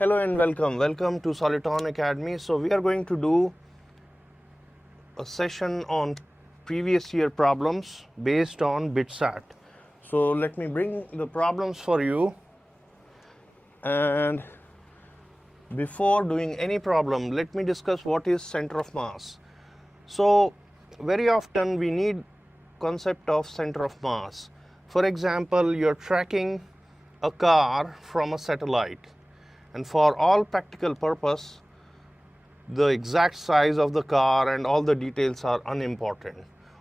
Hello and welcome to Soliton Academy. So we are going to do a session on previous year problems based on BITSAT. So let me bring the problems for you, and before doing any problem, let me discuss what is center of mass. So very often we need concept of center of mass. For example, you're tracking a car from a satellite, and for all practical purpose, the exact size of the car and all the details are unimportant.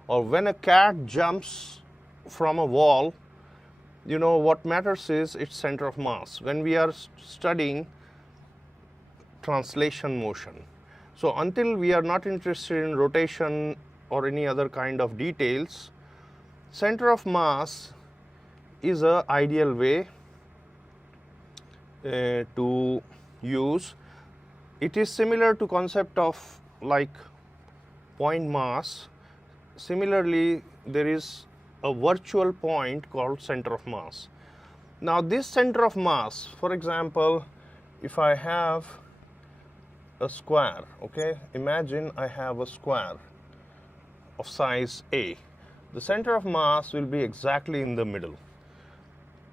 Or when a cat jumps from a wall, what matters is its center of mass when we are studying translation motion. So until we are not interested in rotation or any other kind of details, center of mass is an ideal way to use. It is similar to concept of like point mass. Similarly, there is a virtual point called center of mass. Now this center of mass, for example, if I have a square, okay, imagine I have a square of size A. The center of mass will be exactly in the middle,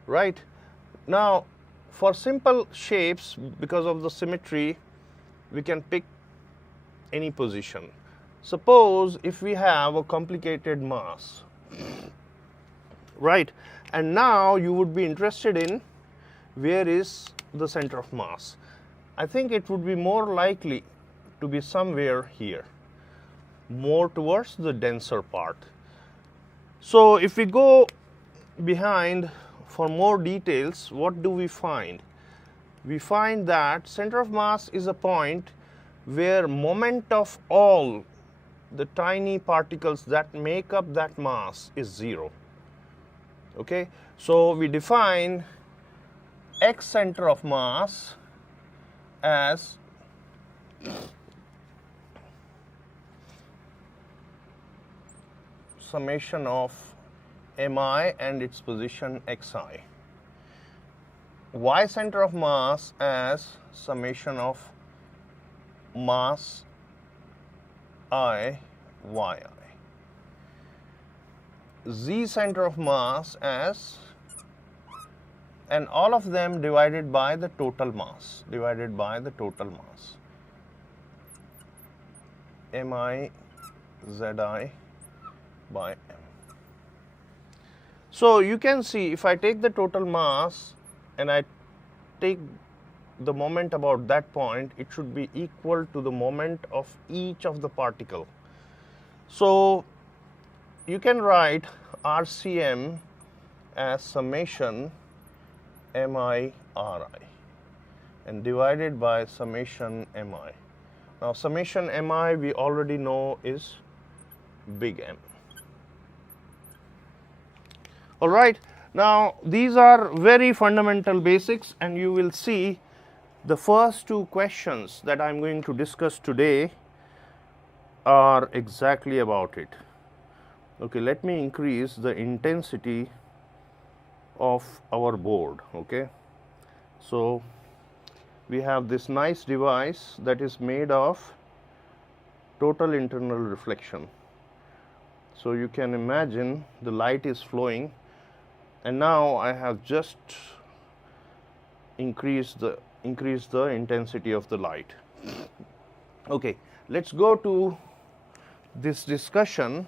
right? Now for simple shapes, because of the symmetry, we can pick any position. Suppose if we have a complicated mass, right? And now you would be interested in where is the center of mass. I think it would be more likely to be somewhere here, more towards the denser part. So if we go behind for more details, what do we find? We find that center of mass is a point where moment of all the tiny particles that make up that mass is 0. Okay, so we define x center of mass as summation of mi and its position xi. Y center of mass as summation of mass I yi. Z center of mass as, and all of them divided by the total mass, mi zi by m. So you can see if I take the total mass and I take the moment about that point, it should be equal to the moment of each of the particle. So you can write RCM as summation mi ri and divided by summation mi. Now summation mi we already know is big M. All right. Now these are very fundamental basics, and you will see the first two questions that I am going to discuss today are exactly about it. Okay, let me increase the intensity of our board. Okay, so we have this nice device that is made of total internal reflection. So you can imagine the light is flowing, and now I have just increased the intensity of the light. Okay, let's go to this discussion,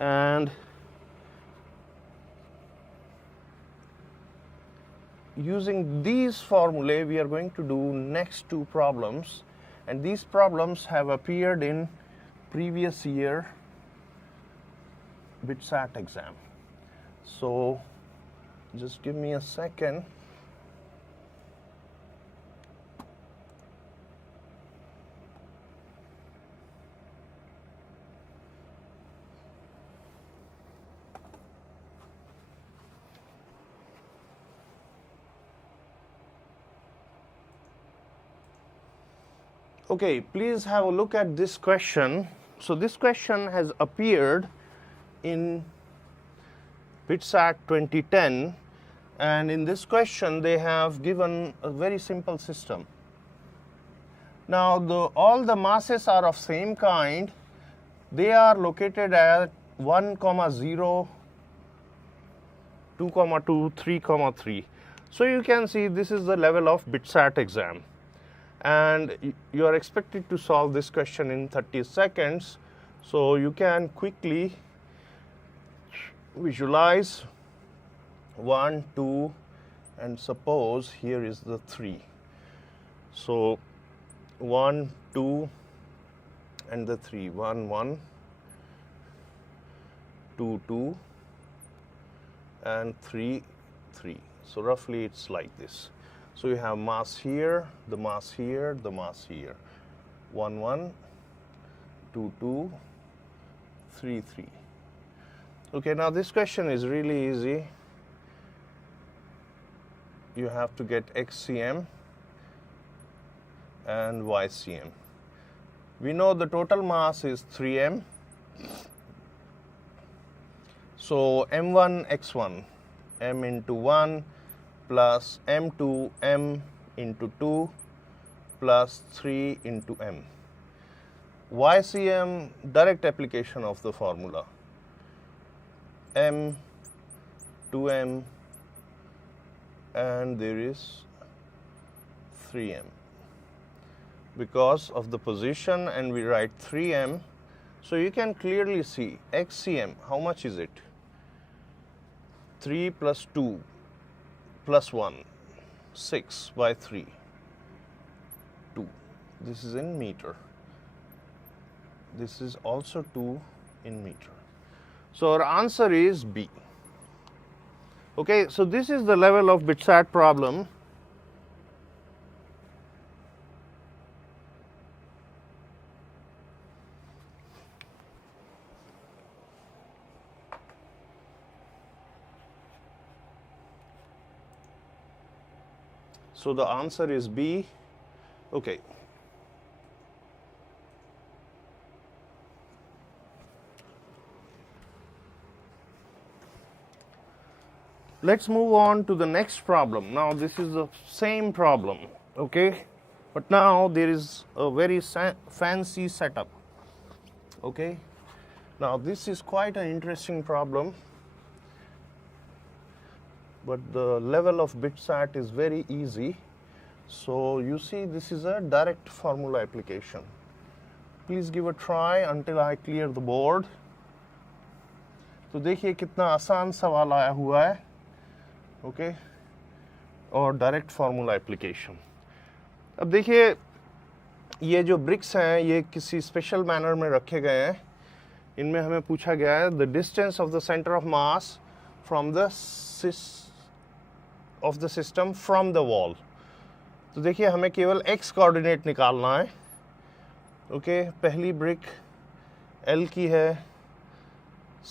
and using these formulae we are going to do next two problems, and these problems have appeared in previous year BITSAT exam. So just give me a second. Okay, please have a look at this question. So this question has appeared in BITSAT 2010, And in this question, they have given a very simple system. Now, all the masses are of same kind. They are located at 1, 0, 2, 2, 3, 3. So you can see this is the level of BITSAT exam. And you are expected to solve this question in 30 seconds. So you can quickly visualize 1, 2, and suppose here is the 3. So 1, 2, and the 3. 1, 1, 2, 2, and 3, 3. So roughly it's like this. So you have mass here, the mass here, the mass here. 1, 1, 2, 2, 3, 3. Okay, now this question is really easy. You have to get XCM and YCM. We know the total mass is 3m. So m1 x1, m into 1 plus m2 m into 2 plus 3 into m. YCM, direct application of the formula. M, 2m, and there is 3m. Because of the position, and we write 3m, so you can clearly see XCM, how much is it? 3 plus 2 plus 1, 6 by 3, 2. This is in meter. This is also 2 in meter. So our answer is B. Okay, so this is the level of BITSAT problem. So the answer is B. Okay. Let's move on to the next problem. Now this is the same problem, okay? But now there is a very fancy setup, okay? Now this is quite an interesting problem, but the level of BITSAT is very easy. So you see, this is a direct formula application. Please give a try until I clear the board. तो देखिए कितना आसान सवाल आया हुआ है, okay, और direct formula application. अब देखिए ये जो ब्रिक्स हैं ये किसी स्पेशल मैनर में रखे गए हैं. इनमें हमें पूछा गया है the distance of the centre of mass from the system from the wall. तो देखिए हमें केवल एक्स कोऑर्डिनेट निकालना है, ओके. पहली ब्रिक एल की है,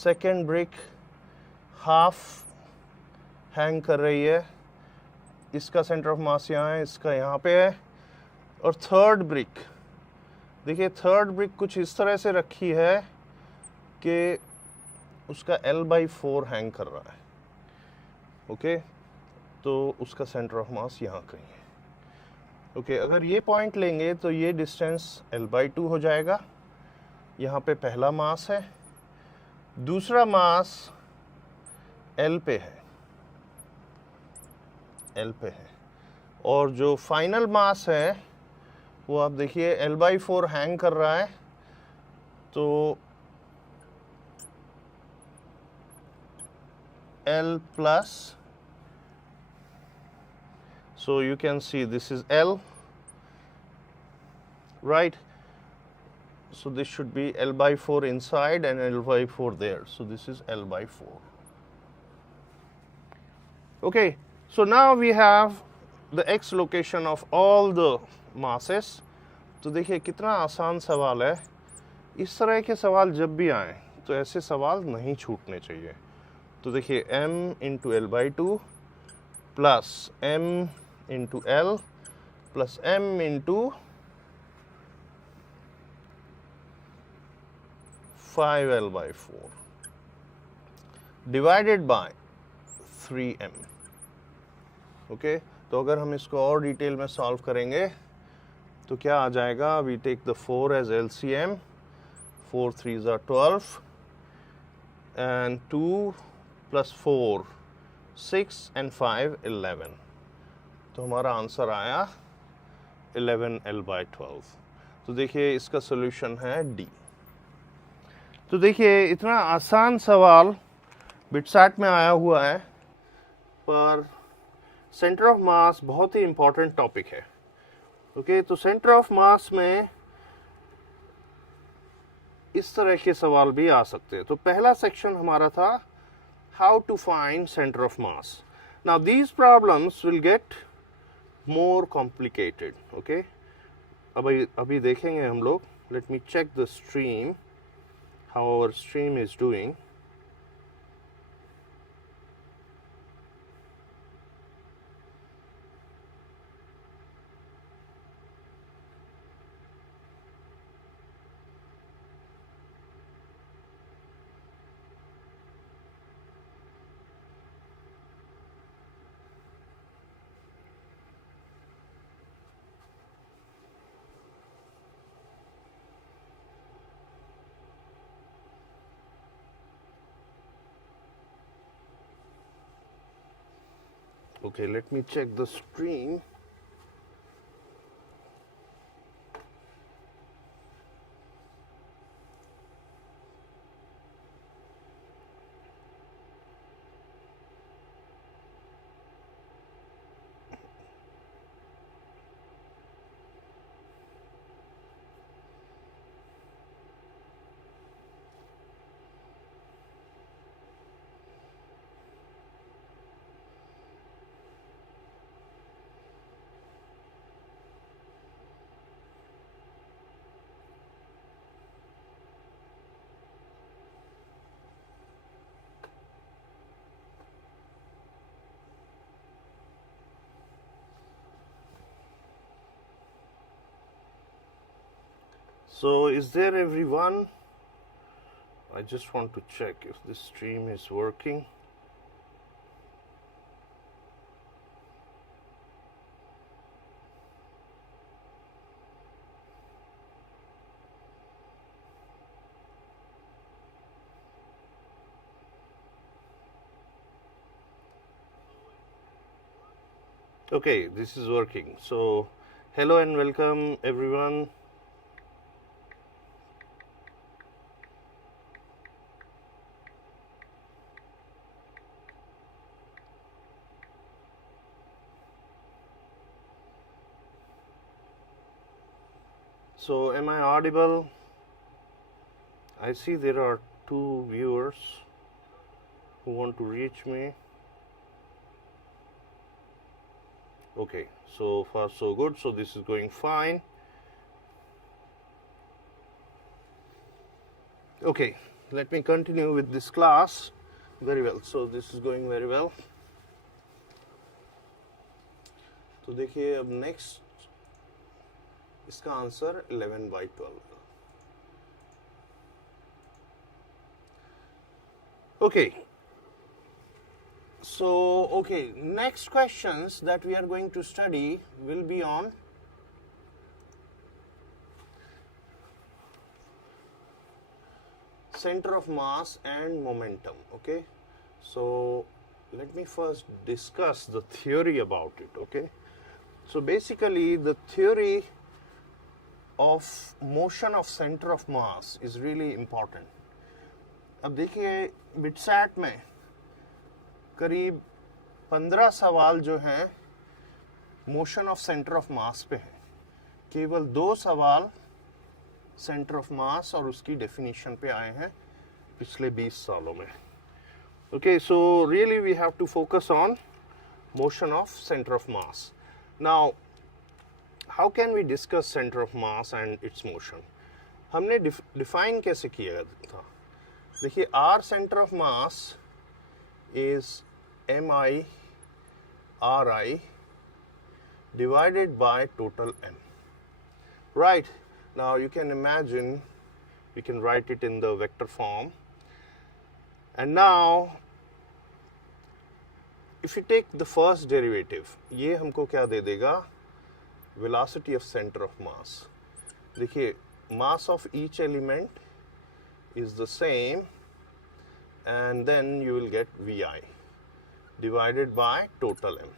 सेकेंड ब्रिक हाफ हैंग कर रही है, इसका सेंटर ऑफ मास यहाँ है, इसका यहाँ पे है. और थर्ड ब्रिक, देखिए थर्ड ब्रिक कुछ इस तरह से रखी है कि उसका L/4 हैंग कर रहा है, ओके. तो उसका सेंटर ऑफ मास यहाँ कहीं है, ओके. अगर ये पॉइंट लेंगे तो ये डिस्टेंस L/2 हो जाएगा. यहाँ पे पहला मास है, दूसरा मास L पे है, L पे है, और जो फाइनल मास है वो आप देखिए L/4 हैंग कर रहा है. तो L plus, so you can see this is L, right? So this should be L/4 inside and L/4 there. So this is L/4. Okay, so now we have the x location of all the masses. तो देखिए कितना आसान सवाल है. इस तरह के सवाल जब भी आए तो ऐसे सवाल नहीं छूटने चाहिए. तो देखिए m into L/2 plus m into L plus m into 5L/4 divided by 3m. Okay तो अगर हम इसको और डिटेल में सॉल्व करेंगे तो क्या आ जाएगा, we take the 4 as LCM, 4 3s are 12 and 2 plus 4 6 and 5 11, तो हमारा आंसर आया 11L/12। तो देखिए इसका सॉल्यूशन है डी। तो देखिए इतना आसान सवाल बिटसैट में आया हुआ है, पर सेंटर ऑफ मास बहुत ही इंपॉर्टेंट टॉपिक है। ओके तो सेंटर ऑफ मास में इस तरह के सवाल भी आ सकते हैं। तो पहला सेक्शन हमारा था how to find centre of mass. Now these problems will get more complicated. Okay अभी देखेंगे हम लोग। Let me check the stream, how our stream is doing. Okay, let me check the stream. So is there everyone? I just want to check if this stream is working. Okay, this is working. So hello and welcome everyone. So am I audible? I see there are 2 viewers who want to reach me. Okay, so far so good. So this is going fine. Okay, let me continue with this class. Very well. So this is going very well. तो देखिए अब next इसका answer 11/12। Okay. So, okay, next questions that we are going to study will be on center of mass and momentum. Okay, so let me first discuss the theory about it. Okay, so basically the theory of motion of center of mass is really important. अब देखिए BITSAT में करीब 15 सवाल जो हैं motion of centre of मास पे हैं, केवल 2 सवाल सेंटर ऑफ मास और उसकी डेफिनेशन पे आए हैं पिछले 20 सालों में. Okay, so really we have to focus on motion of center of mass. Now, how can we discuss center of mass and its motion? हमने define कैसे किया था? देखिए, R center of mass is mi ri divided by total m. Right? Now you can imagine, we can write it in the vector form. And now if you take the first derivative, ये हमको क्या दे देगा, velocity of centre of mass. देखिए mass of each element is the same and then you will get VI divided by total M.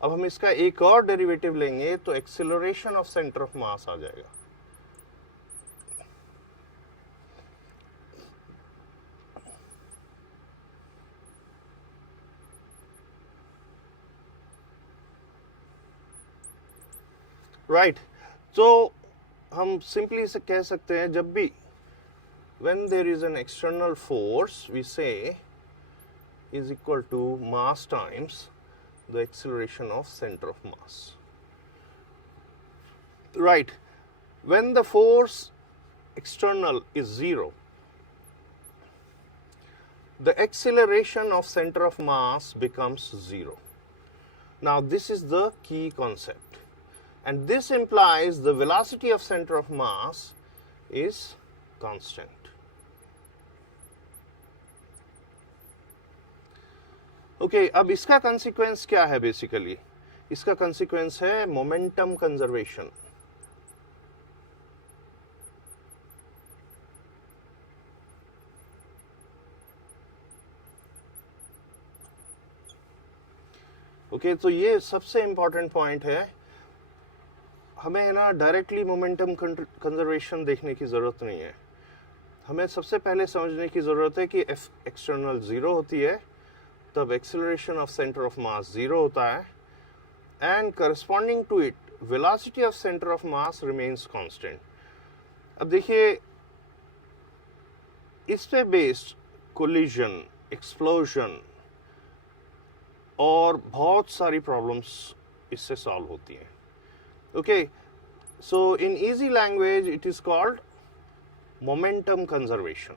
अब हम इसका एक और डेरिवेटिव लेंगे तो acceleration of centre of mass आ जाएगा. राइट तो हम सिंपली से कह सकते हैं जब भी when there is an external force, we say is equal to mass times the acceleration of center of mass. Right. When the force external is 0, the acceleration of center of mass becomes 0. Now this is the key concept, and this implies the velocity of center of mass is constant. Okay अब इसका consequence क्या है, basically इसका consequence है momentum conservation. Okay तो ये सबसे important point है. हमें है ना डायरेक्टली मोमेंटम कंजर्वेशन देखने की जरूरत नहीं है. हमें सबसे पहले समझने की जरूरत है कि एफ एक्सटर्नल 0 होती है तब acceleration of centre of mass 0 होता है, and corresponding to it velocity of centre of mass remains constant. अब देखिए इस पे बेस्ड कोलिजन, एक्सप्लोजन और बहुत सारी प्रॉब्लम्स इससे सॉल्व होती हैं. Okay so in easy language it is called momentum conservation.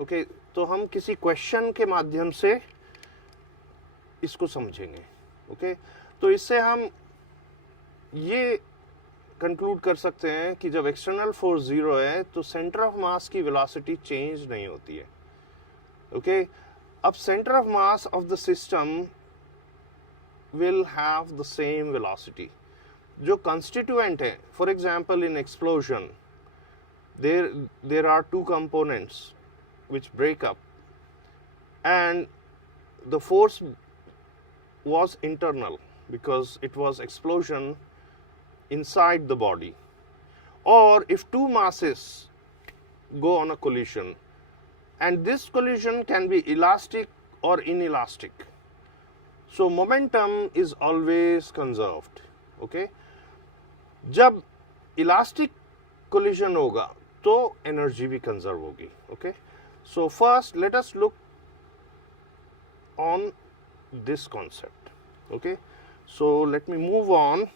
Okay तो हम किसी क्वेश्चन के माध्यम से इसको समझेंगे. ओके तो इससे हम ये कंक्लूड कर सकते हैं कि जब एक्सटर्नल फोर्स 0 है तो सेंटर ऑफ मास की वेलोसिटी चेंज नहीं होती है. ओके अब centre of mass of the system will have the same velocity. जो कंस्टिट्यूएंट है, for example in explosion there are two components which break up, and the force was internal because it was explosion inside the body. Or if two masses go on a collision, and this collision can be elastic or inelastic, so momentum is always conserved. Okay, जब elastic collision होगा तो energy भी conserve होगी. Okay so first let us look on this concept. Okay so let me move on.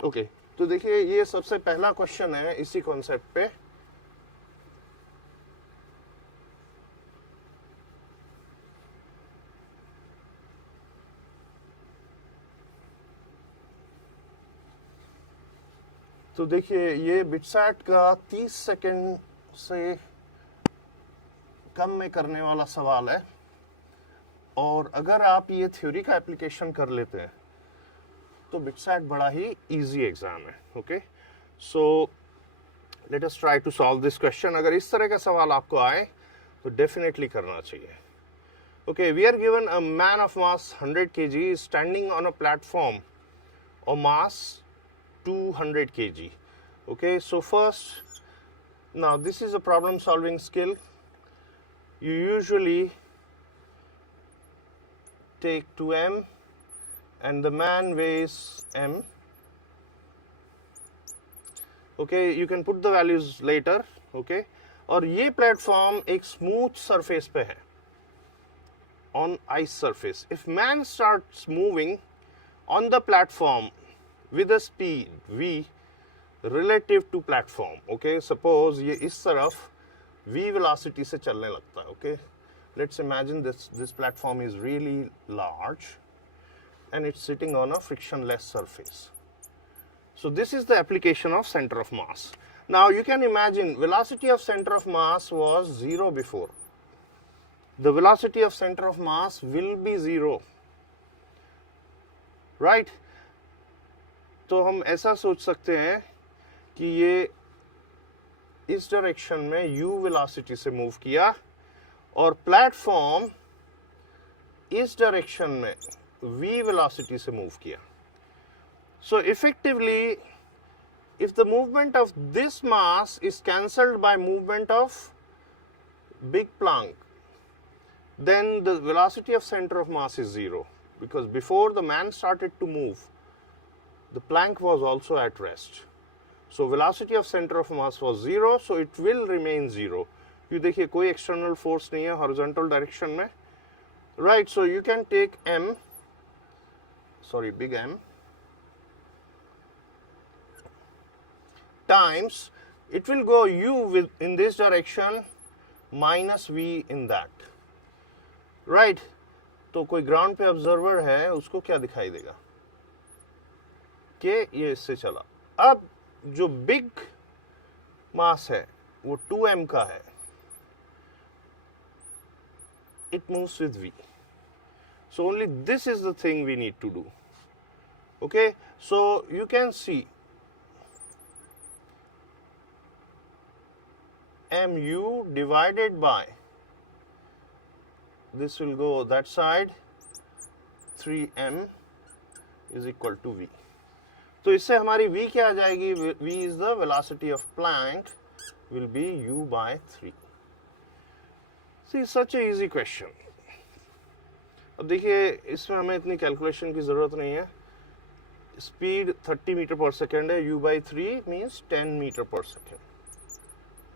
Okay तो देखिए ये सबसे पहला क्वेश्चन है इसी कॉन्सेप्ट पे. तो देखिए ये बिटसैट का 30 सेकेंड से कम में करने वाला सवाल है, और अगर आप ये थ्योरी का एप्लीकेशन कर लेते हैं तो बिटसैट बड़ा ही इजी एग्जाम है. Okay so let us try to solve this question. अगर इस तरह का सवाल आपको आए तो डेफिनेटली करना चाहिए. Okay we are given a man of mass 100 kg standing on a platform of mass 200 kg. Okay, so first, now this is a problem solving skill. You usually take 2m and the man weighs m. Okay, you can put the values later. Okay, और ये platform एक smooth surface पे है, on ice surface. If man starts moving on the platform with a speed v relative to platform, okay, suppose ये इस तरफ v velocity से चलने लगता है. Okay, let's imagine this platform is really large and it's sitting on a frictionless surface. So this is the application of center of mass. Now you can imagine velocity of center of mass was 0 before. The velocity of center of mass will be 0, right? तो हम ऐसा सोच सकते हैं कि ये इस direction में u वेलोसिटी से मूव किया और प्लेटफॉर्म इस डायरेक्शन में v वेलोसिटी से मूव किया. So effectively, if the movement of this mass is cancelled by movement of big plank, then the velocity of center of mass is 0, because before the man started to move, the plank was also at rest. So velocity of center of mass was 0, so it will remain 0. You देखिए कोई external force नहीं है horizontal direction में, right? So you can take big M times, it will go u in this direction minus v in that, right? तो कोई ground पे observer है, उसको क्या दिखाई देगा कि ये इससे चला. अब जो बिग मास है वो 2m का है, it moves with v. So only this is the thing we need to do. Okay, so you can see mu divided by, this will go that side, 3m is equal to v. तो इससे हमारी v क्या आ जाएगी? v is the velocity of plank, will be u by 3. See, such a easy question. अब देखिए इसमें हमें इतनी कैलकुलेशन की जरूरत नहीं है. स्पीड 30 मीटर पर सेकेंड है, u by 3 means 10 मीटर पर second.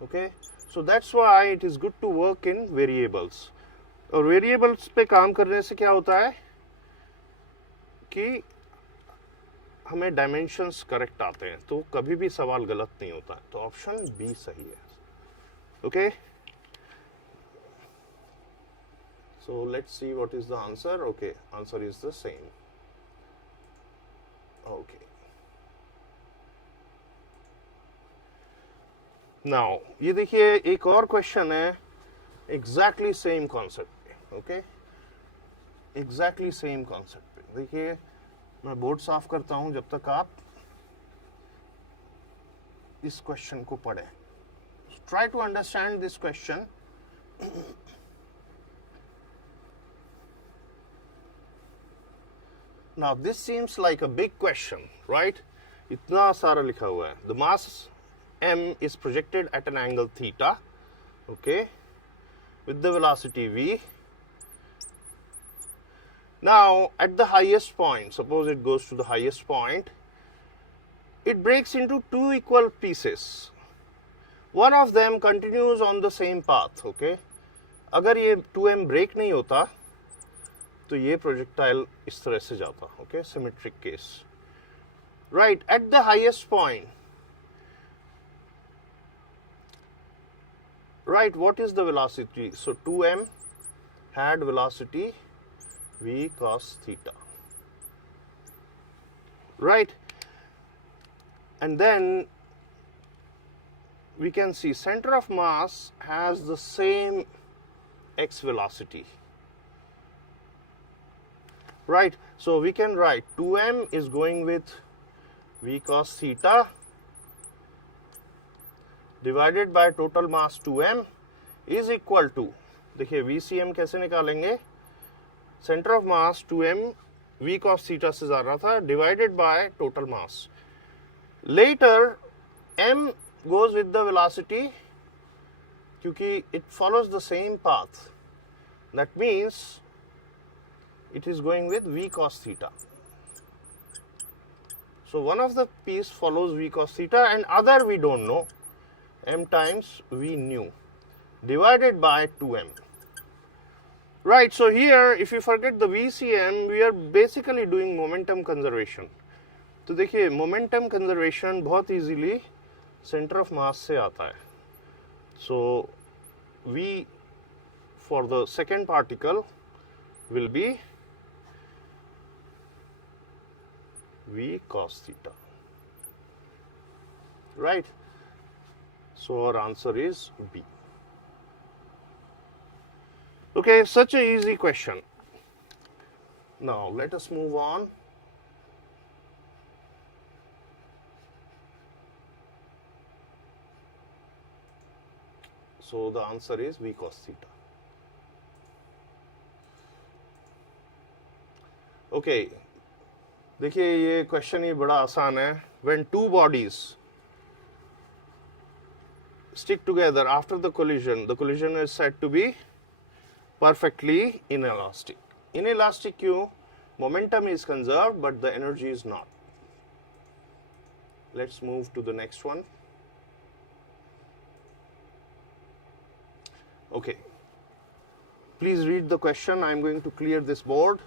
Okay, so that's why it is good to work in variables. और variables पे काम करने से क्या होता है कि हमें डायमेंशंस करेक्ट आते हैं, तो कभी भी सवाल गलत नहीं होता है. तो ऑप्शन बी सही है. Okay, so let's see what is the answer. Okay, answer is the same. Okay, now ये देखिए एक और क्वेश्चन है एग्जैक्टली सेम कॉन्सेप्ट पे. ओके, एग्जैक्टली सेम कॉन्सेप्ट पे. देखिए मैं बोर्ड साफ करता हूं जब तक आप इस क्वेश्चन को पढ़ें. Try to understand this question. Now this seems like a big question, right? इतना सारा लिखा हुआ है. The mass m is projected at an angle theta, okay, with the velocity v. Now at the highest point, suppose it goes to the highest point, it breaks into two equal pieces. One of them continues on the same path, okay. अगर ये 2m break नहीं होता तो ये projectile इस तरह से जाता. Okay, symmetric case. Right, at the highest point, right, what is the velocity? So 2m had velocity v cos theta, right? And then we can see center of mass has the same x velocity, right? So we can write 2m is going with v cos theta divided by total mass 2m is equal to, देखिए vcm कैसे निकालेंगे? Centre of mass 2m v cos theta से जा रहा था, divided by total mass. Later m goes with the velocity क्योंकि it follows the same path. That means it is going with v cos theta. So one of the piece follows v cos theta and other we don't know, m times v new divided by 2m. Right, so here if you forget the VCM, we are basically doing momentum conservation. तो देखिए momentum conservation बहुत easily center of mass से आता है. So v for the second particle will be v cos theta, right? So our answer is B. Okay, such a easy question. Now let us move on. So the answer is V cos theta. Okay, देखिए ये question ही बड़ा आसान है. When two bodies stick together after the collision is said to be perfectly inelastic. Inelastic क्यों? Momentum is conserved but the energy is not. Let's move to the next one. Okay. Please read the question. I am going to clear this board.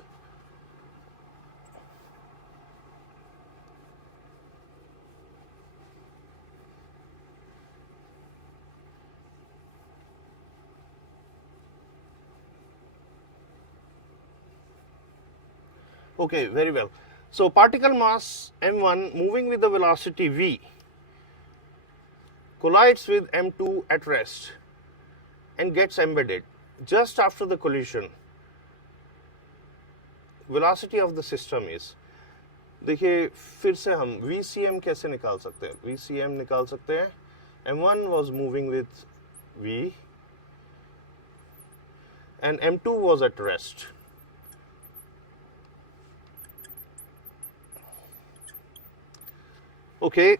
Okay, very well. So particle mass m1 moving with the velocity v collides with m2 at rest and gets embedded. Just after the collision, velocity of the system is, देखिए फिर से हम VCM कैसे निकाल सकते हैं? VCM निकाल सकते हैं. M1 was moving with V and M2 was at rest. Okay,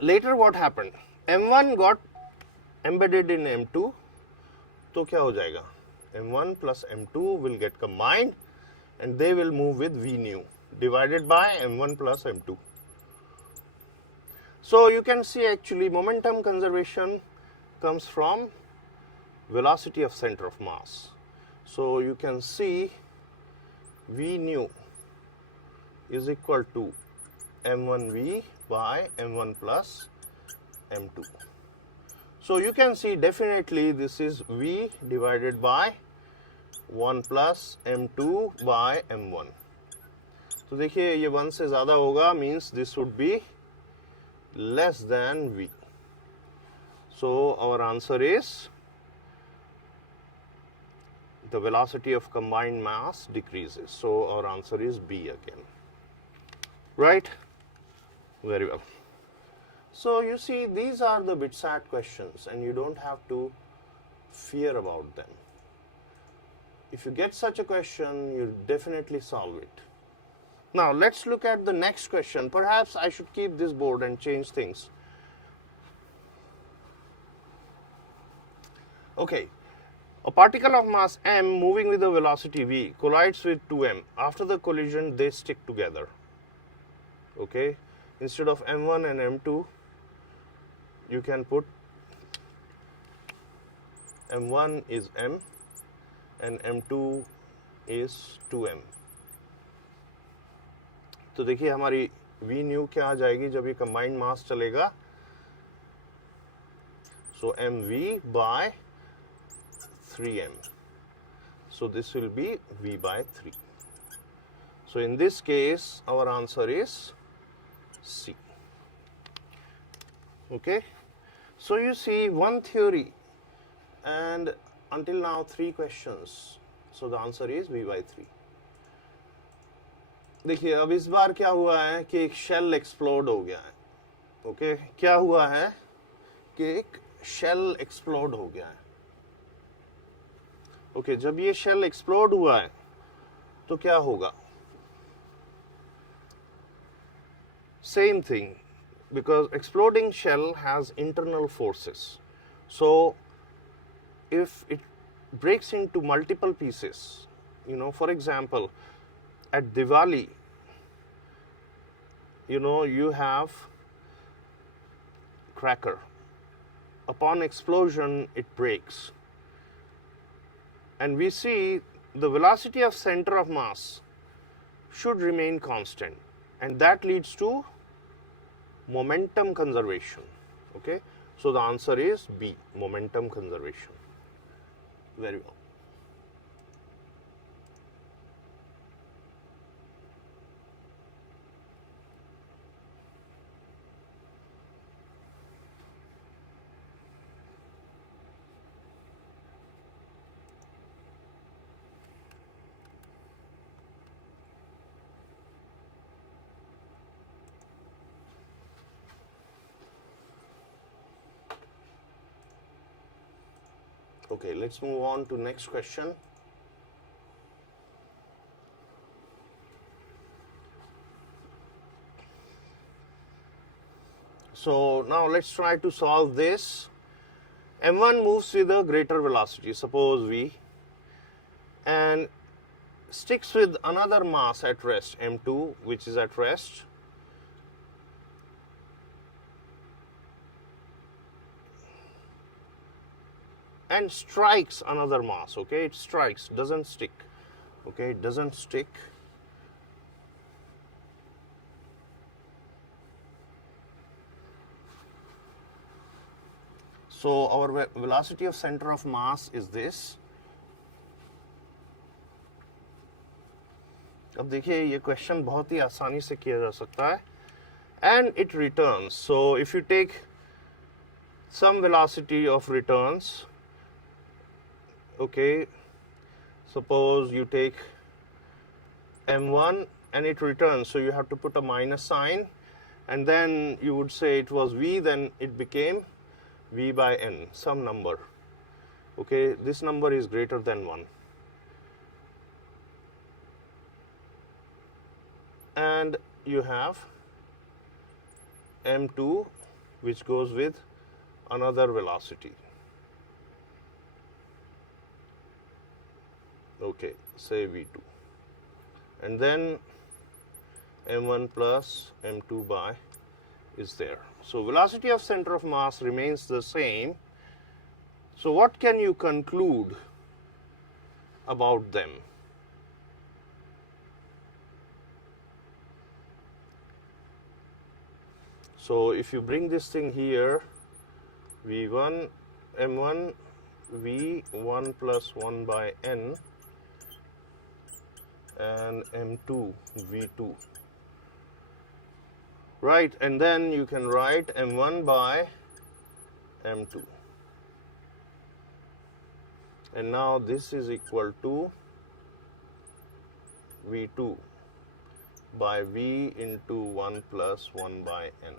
later what happened? M1 got embedded in M2, तो क्या हो जाएगा? M1 plus M2 will get combined and they will move with V nu divided by M1 plus M2. So you can see actually momentum conservation comes from velocity of center of mass. So you can see V nu is equal to M1V by M1 plus M2. So you can see definitely this is V divided by 1 plus M2 by M1. तो देखिए ये 1 से ज़्यादा होगा, means this would be less than V. So our answer is the velocity of combined mass decreases. So our answer is B again. Right? Very well. So you see these are the BITSAT questions and you don't have to fear about them. If you get such a question, you definitely solve it. Now let's look at the next question. Perhaps I should keep this board and change things. Okay, a particle of mass m moving with a velocity v collides with 2m. After the collision, they stick together. Okay, instead of m1 and m2, you can put m1 is m and m2 is 2m. तो देखिए हमारी v nu क्या आ जाएगी जब ये combined mass चलेगा? So mv by 3m. So this will be v by 3. So in this case, our answer is C. Okay. So you see one theory and until now 3 questions. So the answer is v by 3. देखिए अब इस बार क्या हुआ है कि एक shell explode हो गया है. ओके, क्या हुआ है कि एक शेल एक्सप्लोड हो गया है. ओके, जब ये शेल एक्सप्लोड हुआ है तो क्या होगा? Same thing, because exploding shell has internal forces. So if it breaks into multiple pieces, for example, at Diwali, you have cracker. Upon explosion, it breaks. And we see the velocity of center of mass should remain constant. And that leads to momentum conservation. Okay, so the answer is B, momentum conservation. Very well. Okay, let's move on to next question. So now let's try to solve this. M1 moves with a greater velocity, suppose V, and sticks with another mass at rest, M2, which is at rest. And strikes another mass, okay? It strikes, doesn't stick, okay? It doesn't stick. So our velocity of center of mass is this. अब देखिए ये question बहुत ही आसानी से किया जा सकता है. And it returns. So if you take some velocity of returns, okay, suppose you take m1 and it returns, so you have to put a minus sign, and then you would say it was v, then it became v by n, some number. Okay, this number is greater than 1. And you have m2 which goes with another velocity. Okay, say v2. And then m1 plus m2 by is there. So velocity of center of mass remains the same. So what can you conclude about them? So if you bring this thing here, v1, m1, v1 plus 1 by n, and m2, v2. Right, and then you can write m1 by m2. And now this is equal to v2 by v into 1 plus 1 by n.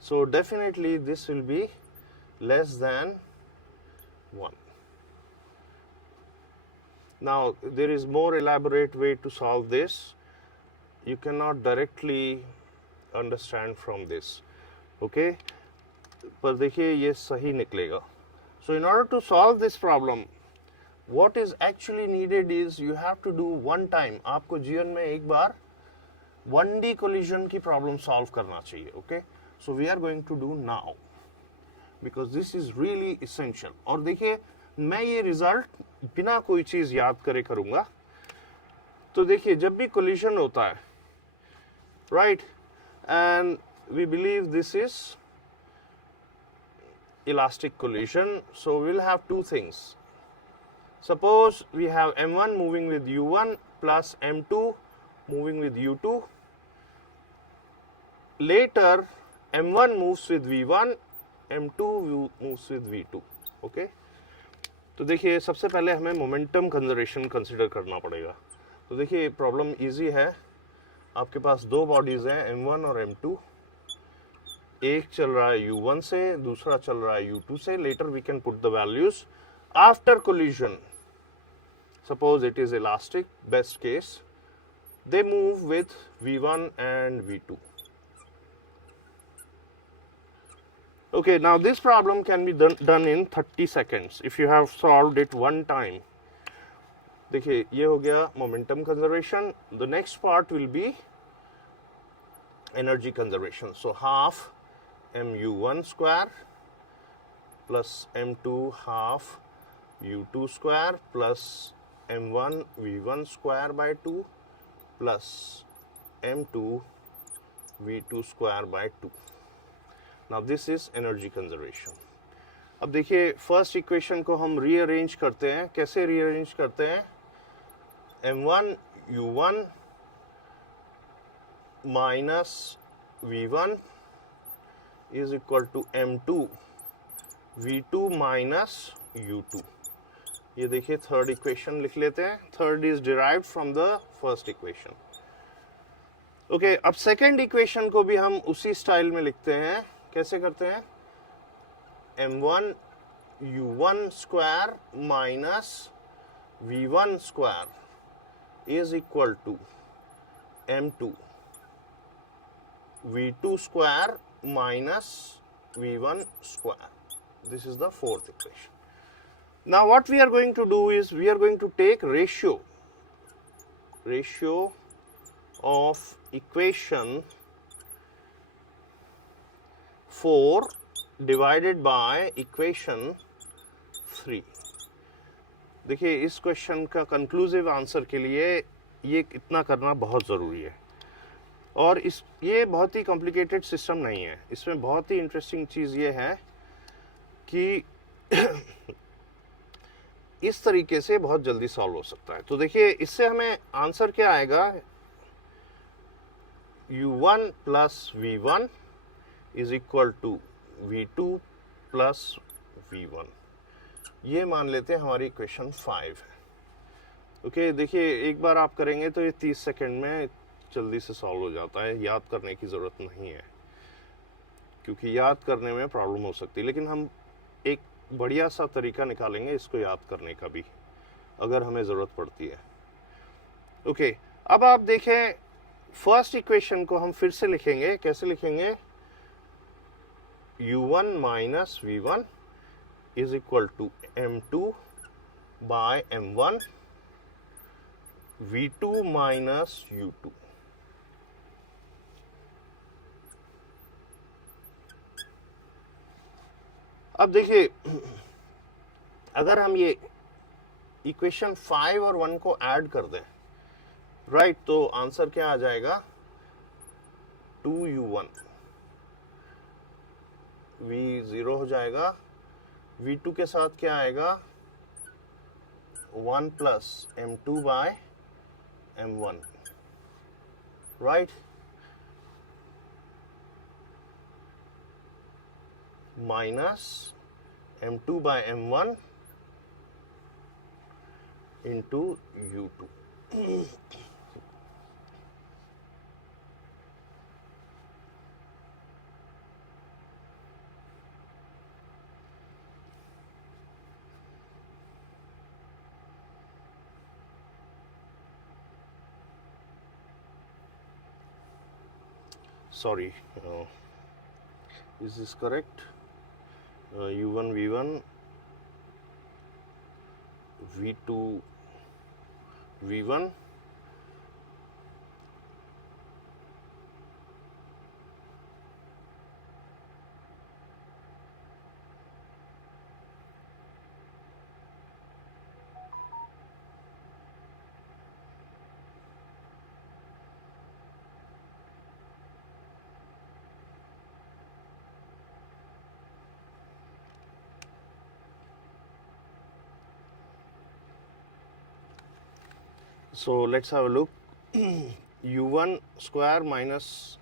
So definitely this will be less than 1. Now there is more elaborate way to solve this. You cannot directly understand from this, okay? पर देखिए ये सही निकलेगा. So in order to solve this problem, what is actually needed is you have to do one time. आपको जीवन में एक बार 1D collision की problem solve करना चाहिए, okay? So we are going to do now because this is really essential. और देखिए मैं ये रिजल्ट बिना कोई चीज याद करे करूंगा. तो देखिए जब भी collision होता है, right, and we believe this is elastic collision, so we'll have two things. Suppose we have m1 moving with u1 plus m2 moving with u2. Later m1 moves with v1, m2 moves with v2. Okay, तो देखिए सबसे पहले हमें momentum conservation consider करना पड़ेगा. तो देखिए problem easy है. आपके पास दो बॉडीज हैं m1 और m2. एक चल रहा है u1 से, दूसरा चल रहा है u2 से. Later we can put the values after collision. Suppose it is elastic, best case, they move with v1 and v2. Okay, now this problem can be done in 30 seconds if you have solved it one time. देखिए ये हो गया momentum conservation. The next part will be energy conservation. So half mu1 square plus m2 half u2 square plus m1 v1 square by 2 plus m2 v2 square by 2. Now this is energy conservation. अब देखिए first equation को हम rearrange करते हैं. कैसे rearrange करते हैं? m1 u1 minus v1 is equal to m2 v2 minus u2. ये देखिए थर्ड इक्वेशन लिख लेते हैं. Third is derived from the first equation. Okay, अब सेकेंड इक्वेशन को भी हम उसी स्टाइल में लिखते हैं. कैसे करते हैं? m1 u1 square minus v1 square is equal to m2 v2 square minus v1 square. This is the fourth equation. Now what we are going to do is we are going to take ratio of equation 4 divided by equation 3. देखिए इस question का conclusive answer के लिए ये इतना करना बहुत ज़रूरी है. और ये बहुत ही कॉम्प्लिकेटेड सिस्टम नहीं है. इसमें बहुत ही इंटरेस्टिंग चीज़ ये है कि इस तरीके से बहुत जल्दी सॉल्व हो सकता है. तो देखिए इससे हमें आंसर क्या आएगा? u1 plus v1 is equal to v2 plus v1. ये मान लेते हैं हमारी इक्वेशन 5 है. ओके, देखिए एक बार आप करेंगे तो ये 30 सेकेंड में जल्दी से सॉल्व हो जाता है. याद करने की ज़रूरत नहीं है, क्योंकि याद करने में प्रॉब्लम हो सकती है. लेकिन हम एक बढ़िया सा तरीका निकालेंगे इसको याद करने का भी, अगर हमें ज़रूरत पड़ती है. ओके, अब आप देखें फर्स्ट इक्वेशन को हम फिर से लिखेंगे. कैसे लिखेंगे? u1 minus v1 is equal to m2 by m1 v2 minus u2. अब देखिए अगर हम ये इक्वेशन 5 और 1 को ऐड कर दें, राइट, तो आंसर क्या आ जाएगा? 2u1. v 0 हो जाएगा. v2 के साथ क्या आएगा? 1 plus m2 by m1, right. Minus m2 by m1 into u2. Sorry, is this correct? u1 v1 v2 v1 So let's have a look. u1 square minus,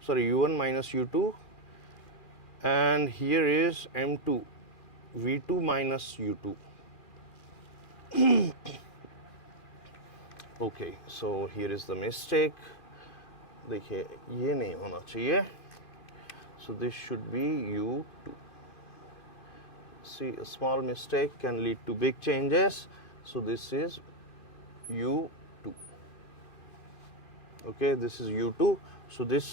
sorry, u1 minus u2, and here is m2 v2 minus u2. Okay, so here is the mistake. देखिए ये नहीं होना चाहिए. So this should be u2. See, a small mistake can lead to big changes. So this is u2. Okay, this is u2. So this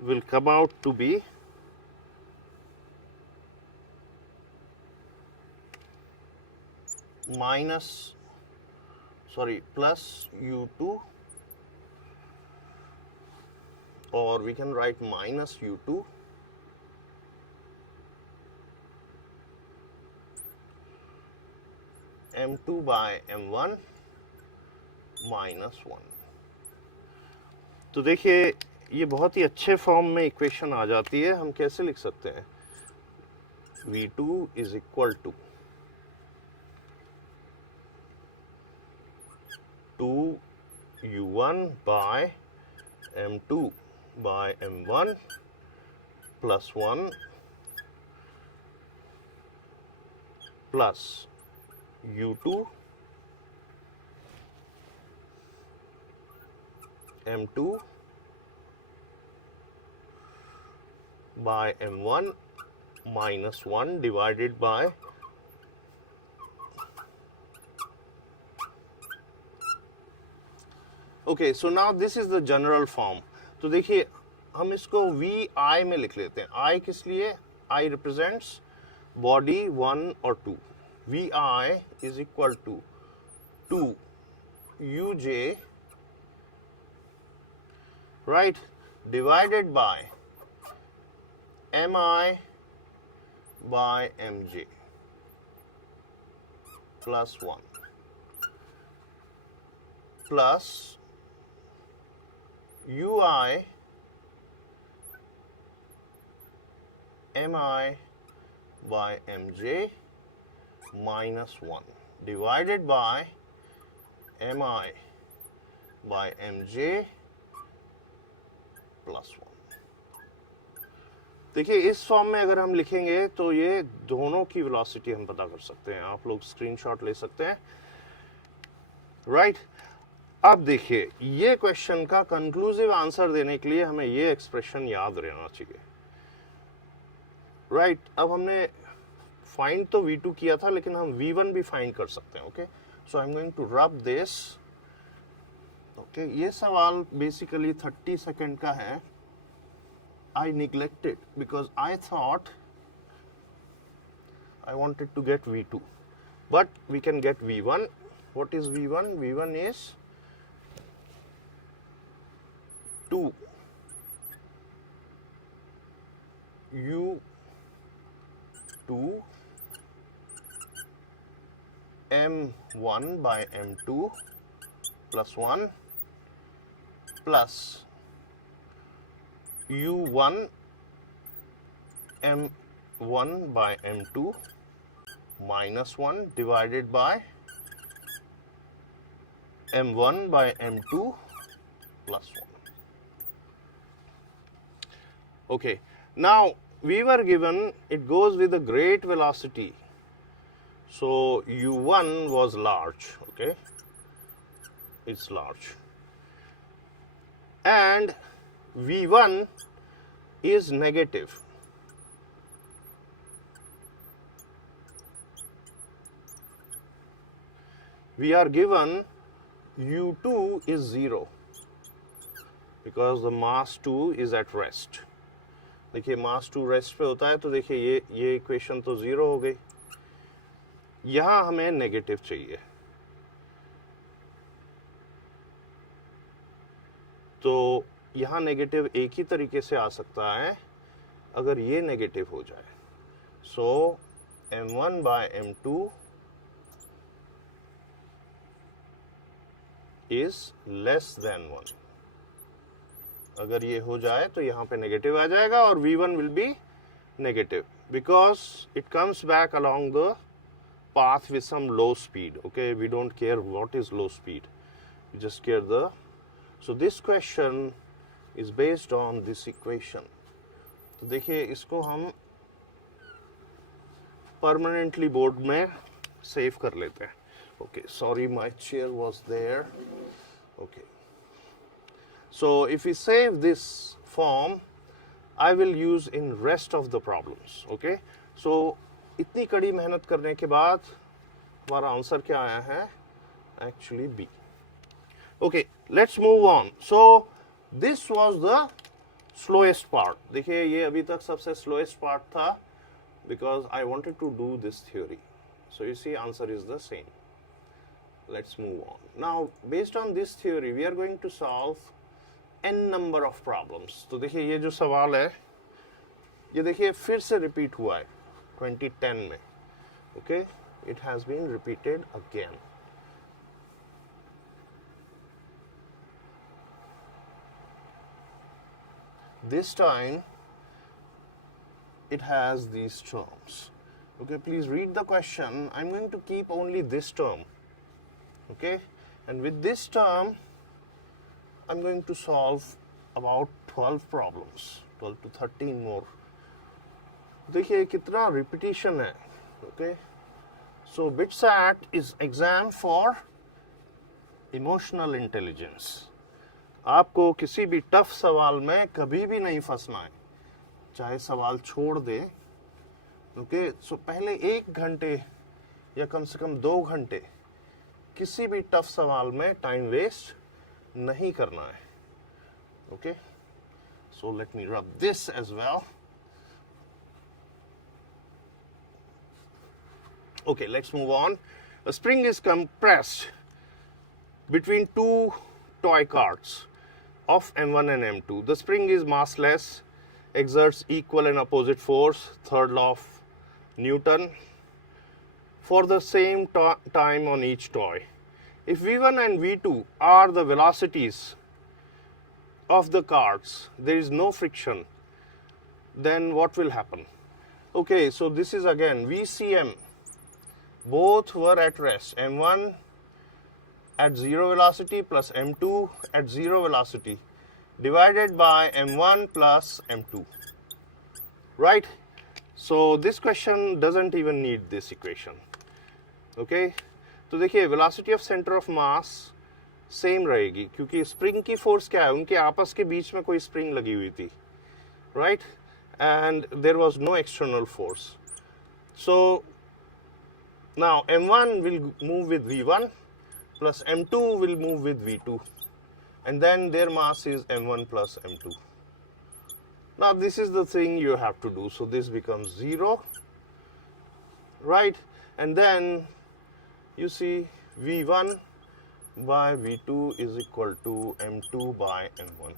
will come out to be plus u2, or we can write minus u2 m2 by m1 -1. तो देखिए ये बहुत ही अच्छे form में equation आ जाती है. हम कैसे लिख सकते हैं? v2 is equal to 2u1 by m2 by m1 plus 1 plus u2 m2 by m1 minus 1 divided by okay, so now this is the general form. तो देखिए हम इसको VI में लिख लेते हैं. I किस लिए? I represents body 1 or 2. VI is equal to 2 UJ, right, divided by MI by MJ plus 1 plus UI MI by MJ minus 1 divided by MI by MJ plus 1. देखिए इस फॉर्म में अगर हम लिखेंगे तो ये दोनों की वेलोसिटी हम पता कर सकते हैं. आप लोग स्क्रीनशॉट ले सकते हैं, राइट. अब देखिए ये क्वेश्चन का कंक्लूसिव आंसर देने के लिए हमें ये एक्सप्रेशन याद रहना चाहिए, राइट. अब हमने फाइंड तो V2 किया था, लेकिन हम V1 भी फाइंड कर सकते हैं. Okay, so I am going to rub this. Okay, ये सवाल बेसिकली 30 सेकेंड का है. I neglected because I thought I wanted to get V2, but we can get V1. What is V1? V1 is 2 U2 M1 by M2 plus 1 plus U1 M1 by M2 minus 1 divided by M1 by M2 plus 1. Okay, now we were given it goes with a great velocity. So U1 was large, okay, it's large, and V1 is negative. We are given U2 is 0 because the mass 2 is at rest. देखिए mass 2 rest पे होता है, तो देखिए ये equation तो 0 हो गई. यहाँ हमें नेगेटिव चाहिए, तो यहाँ नेगेटिव एक ही तरीके से आ सकता है अगर ये नेगेटिव हो जाए. सो M1 by M2 is less than 1. अगर ये हो जाए तो यहाँ पे नेगेटिव आ जाएगा और V1 will be negative because it comes back along the path with some low speed. Okay, we don't care what is low speed, we just care the. So this question is based on this equation. तो देखिए इसको हम permanently board में save कर लेते हैं. Okay, sorry my chair was there. Okay, so if we save this form, I will use in rest of the problems. Okay, so इतनी कड़ी मेहनत करने के बाद हमारा आंसर क्या आया है? Actually B. Okay, let's move on. So this was the slowest part. देखिए ये अभी तक सबसे slowest part था because I wanted to do this theory. So you see answer is the same. Let's move on. Now based on this theory we are going to solve n number of problems. तो देखिए ये जो सवाल है ये देखिए फिर से repeat हुआ है 2010 में. Okay, it has been repeated again. This time it has these terms. Okay, please read the question. I'm going to keep only this term. Okay, and with this term I'm going to solve about 12 problems, 12 to 13 more. देखिए कितना repetition है. Okay, So BITSAT is exam for emotional intelligence. आपको किसी भी tough सवाल में कभी भी नहीं फंसना है, चाहे सवाल छोड़ दे. ओके, सो पहले 1 घंटे या कम से कम 2 घंटे किसी भी टफ सवाल में टाइम वेस्ट नहीं करना है. Okay, so let me rub this as well. Okay, let's move on. A spring is compressed between two toy carts of M1 and M2. The spring is massless, exerts equal and opposite force, third law of Newton, for the same time on each toy. If V1 and V2 are the velocities of the carts, there is no friction, then what will happen? Okay, so this is again VCM. Both were at rest. M1 at 0 velocity plus M2 at 0 velocity divided by M1 plus M2. Right? So this question doesn't even need this equation. Okay? तो देखिए velocity of center of mass same रहेगी क्योंकि spring की force क्या है, उनके आपस के बीच में कोई स्प्रिंग लगी हुई थी. Right? And there was no external force. So now M1 will move with V1 plus M2 will move with V2, and then their mass is M1 plus M2. Now this is the thing you have to do. So this becomes 0, right? And then you see V1 by V2 is equal to M2 by M1,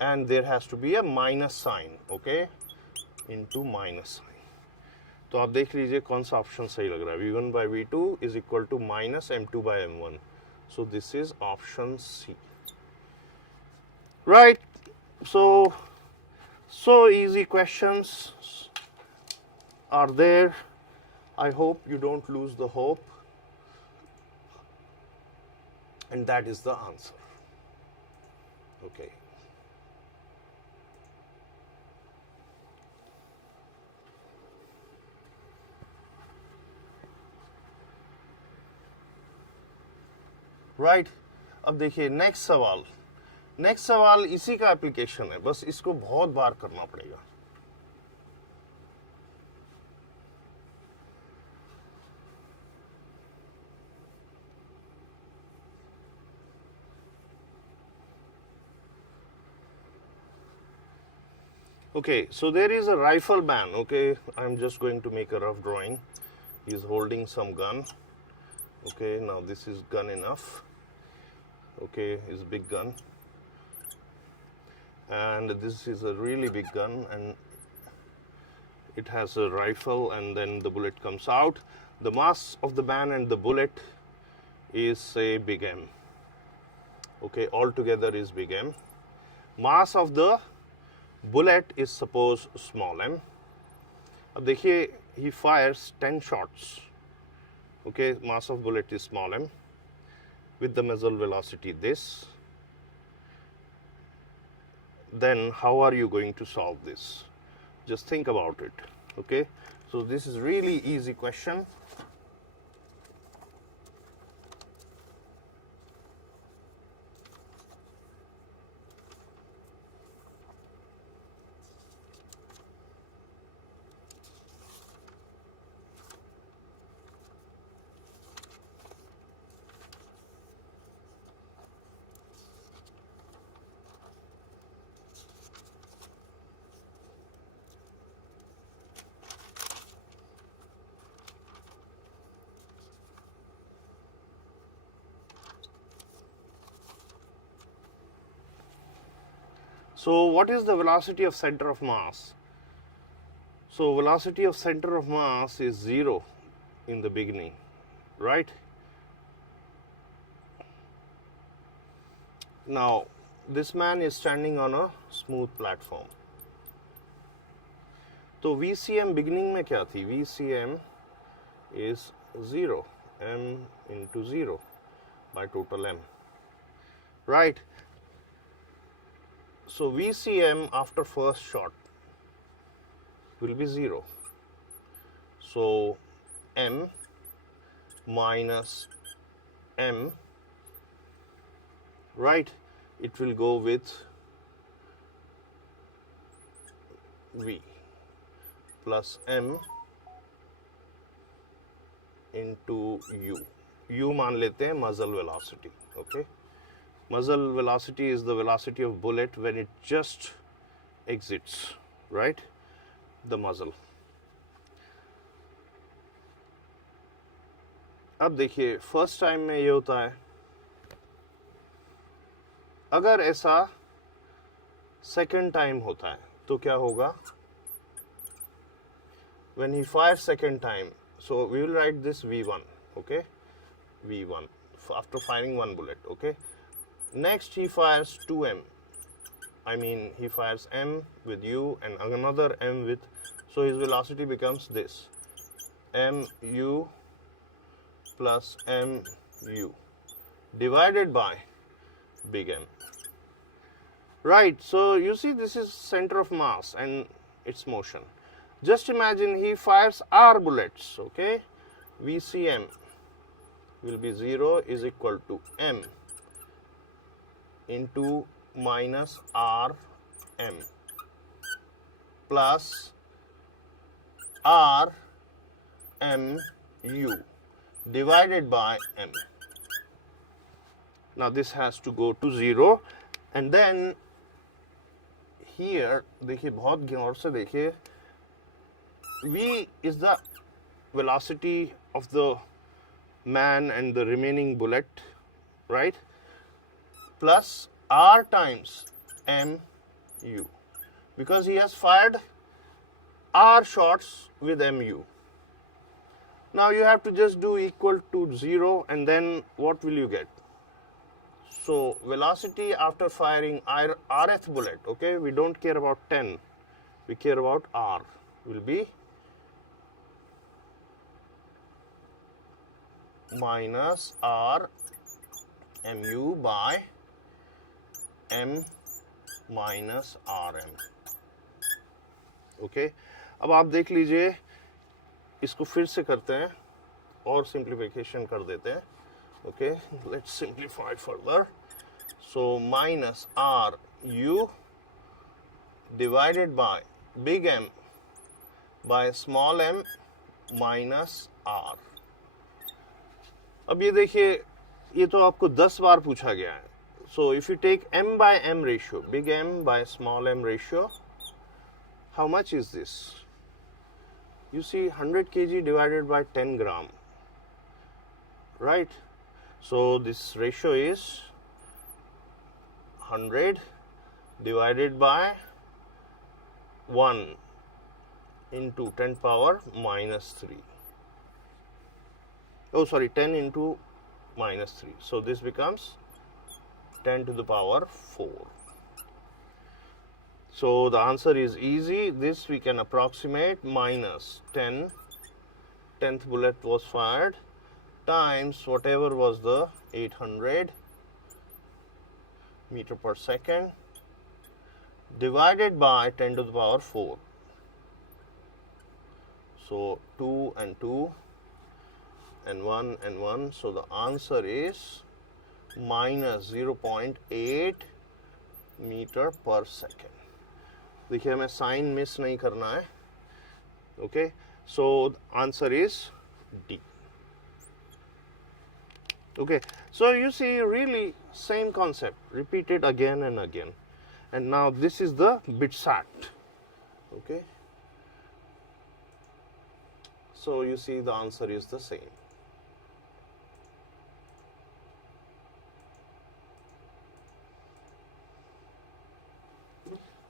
and there has to be a minus sign, okay, into minus sign. तो आप देख लीजिए कौन सा option सही लग रहा है. V1 by V2 is equal to minus M2 by M1. So this is option C. Right? So easy questions are there. I hope you don't lose the hope. And that is the answer. Okay. Right अब देखिए next सवाल इसी का application है, बस इसको बहुत बार करना पड़ेगा. Okay, so there is a rifle man. Okay, I'm just going to make a rough drawing. He's holding some gun. Okay, now this is gun enough. Okay, is big gun, and this is a really big gun, and it has a rifle, and then the bullet comes out. The mass of the man and the bullet is say big M. Okay, altogether is big M. Mass of the bullet is suppose small m. अब देखिए he fires 10 shots. Okay, mass of bullet is small m with the muzzle velocity this. Then how are you going to solve this? Just think about it. Okay, so this is really easy question. So what is the velocity of center of mass? So velocity of center of mass is 0 in the beginning, right? Now this man is standing on a smooth platform. So VCM beginning में क्या थी? VCM is 0, m into 0 by total m, right? So VCM after first shot will be 0. So m minus m, right? It will go with v plus m into u मान लेते हैं muzzle velocity. Okay, muzzle velocity is the velocity of bullet when it just exits, right, the muzzle. अब देखिए first time में ये होता है, अगर ऐसा सेकेंड टाइम होता है तो क्या होगा? when he fires second time, so we will write this v1, okay, v1 after firing one bullet. Okay, next he fires 2m, I mean he fires m with u and another m with, so his velocity becomes this, mu plus mu divided by big M, right? So you see this is center of mass and its motion. Just imagine he fires R bullets, okay? VCM will be 0 is equal to M into minus RM plus RMU divided by M. Now this has to go to 0 and then here देखिए बहुत गौर से देखिए, v is the velocity of the man and the remaining bullet, right, plus r times mu, because he has fired r shots with mu. Now you have to just do equal to 0 and then what will you get? So velocity after firing rth bullet, okay, we don't care about 10, we care about r, will be minus r mu by m minus rm. Okay, अब आप देख लीजिए, इसको फिर से करते हैं और सिंप्लीफिकेशन कर देते हैं. Okay, let's simplify further. So minus r u divided by big M by small m minus r. अब ये देखिए, ये तो आपको 10 बार पूछा गया है. So if you take m by m ratio, big M by small m ratio, how much is this? You see 100 kg divided by 10 gram, right? So this ratio is 100 divided by 1 into 10 power minus 3. Oh, sorry, 10 into minus 3. So this becomes 10 to the power 4. So the answer is easy. This we can approximate minus 10, 10th bullet was fired, times whatever was the 800 meter per second, divided by 10 to the power 4. So 2 and 2 and 1 and 1. So the answer is minus 0.8 meter per second. देखिए हमें sign miss नहीं करना है. Okay, so answer is D. Okay, so you see really same concept repeated again and again, and now this is the BITSAT. Okay, so you see the answer is the same.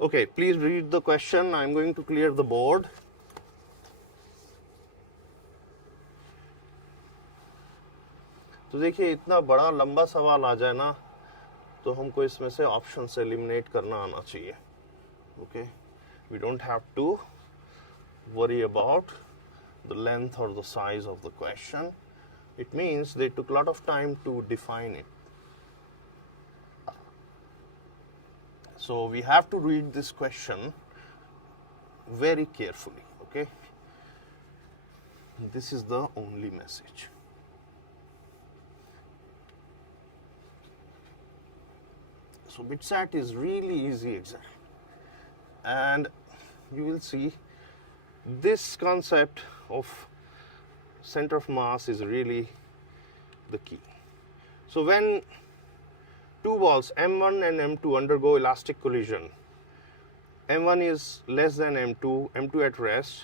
Okay, please read the question. I'm going to clear the board. तो देखिए, इतना बड़ा लंबा सवाल आ जाए ना, तो हमको इसमें से ऑप्शन से एलिमिनेट करना आना चाहिए. Okay, we don't have to worry about the length और the size of the question. It means they took lot of time to define it. So we have to read this question very carefully. Okay, This is the only message. So BITSAT is really easy exam, and you will see this concept of center of mass is really the key. So when two balls M1 and M2 undergo elastic collision, M1 is less than M2, M2 at rest,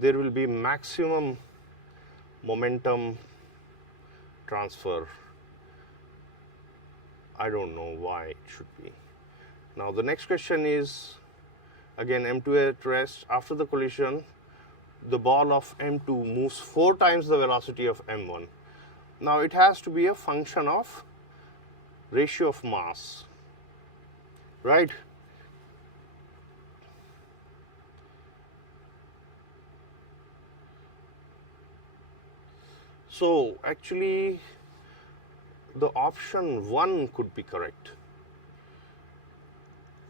there will be maximum momentum transfer. I don't know why it should be. Now the next question is, again M2 at rest. After the collision, the ball of M2 moves 4 times the velocity of M1. Now it has to be a function of ratio of mass, right? So actually the option 1 could be correct.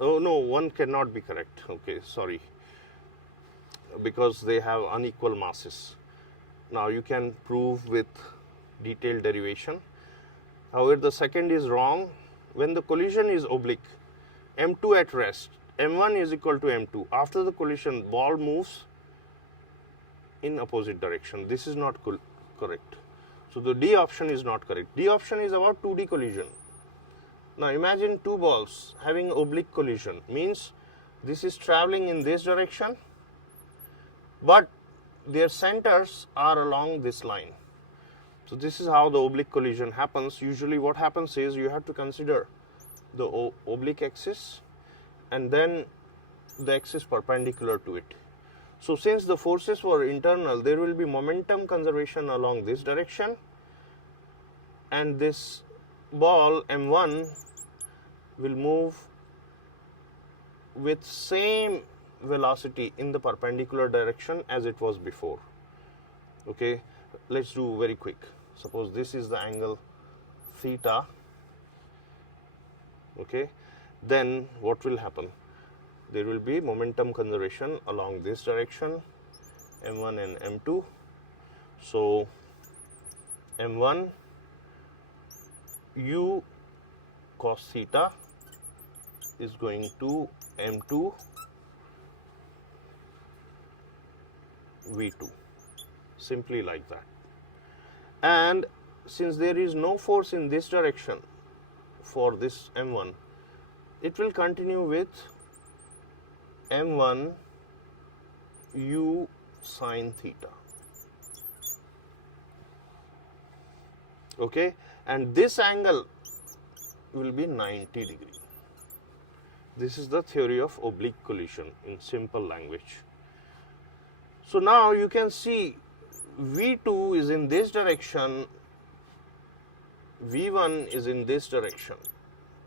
Oh no, 1 cannot be correct. Okay, sorry. Because they have unequal masses. Now you can prove with detailed derivation. However, the second is wrong. When the collision is oblique, M2 at rest, M1 is equal to M2. After the collision, ball moves in opposite direction. This is not correct. So the D option is not correct. D option is about 2D collision. Now imagine two balls having oblique collision, means this is traveling in this direction, but their centers are along this line. So this is how the oblique collision happens. Usually what happens is you have to consider the oblique axis and then the axis perpendicular to it. So since the forces were internal, there will be momentum conservation along this direction, and this ball M1 will move with same velocity in the perpendicular direction as it was before. Okay, let's do very quick. Suppose this is the angle theta. Okay, then what will happen? There will be momentum conservation along this direction, M1 and M2. So M1 u cos theta is going to M2 V2, simply like that. And since there is no force in this direction for this M1, it will continue with M1 u sin theta. Okay, and this angle will be 90 degree. This is the theory of oblique collision in simple language. So now you can see V2 is in this direction, V1 is in this direction,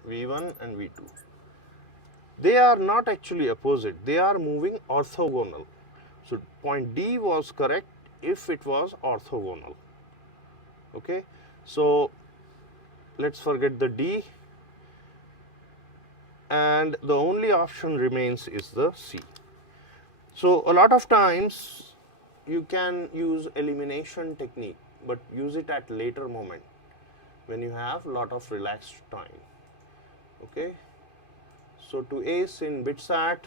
V1 and V2. They are not actually opposite, they are moving orthogonal. So point D was correct if it was orthogonal. Okay, so let's forget the D, and the only option remains is the C. So a lot of times you can use elimination technique, but use it at later moment when you have lot of relaxed time. Okay, so to ace in BITSAT,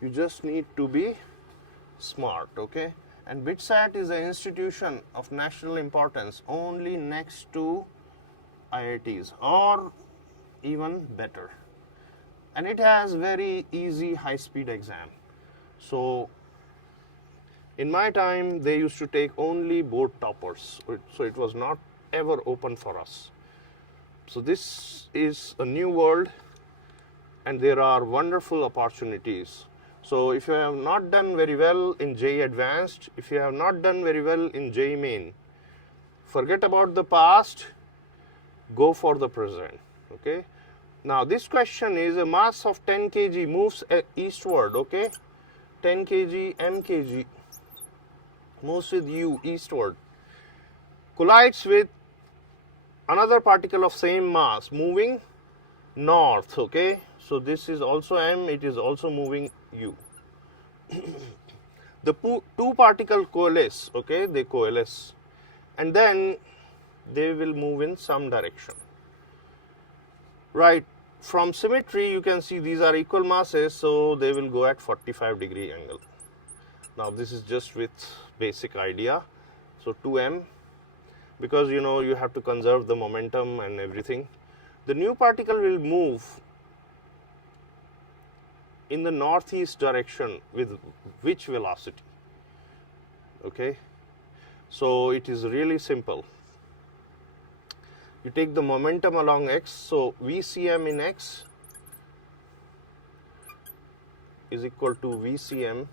you just need to be smart. Okay, and BITSAT is an institution of national importance, only next to IITs or even better, and it has very easy high-speed exam. So in my time they used to take only board toppers, so it was not ever open for us. So this is a new world and there are wonderful opportunities. So if you have not done very well in JEE Advanced, if you have not done very well in JEE Main, forget about the past, go for the present. Okay, now this question is a mass of 10 kg moves eastward. Okay, 10 kg mkg moves with u eastward, collides with another particle of same mass moving north. Okay, so this is also m, it is also moving u. the two particles coalesce, okay, they coalesce, and then they will move in some direction, right? From symmetry, you can see these are equal masses, so they will go at 45-degree angle. Now, this is just with basic idea. So, 2m, because you know you have to conserve the momentum and everything. The new particle will move in the northeast direction with which velocity? Okay. So, it is really simple. You take the momentum along x, so VCM in x is equal to VCM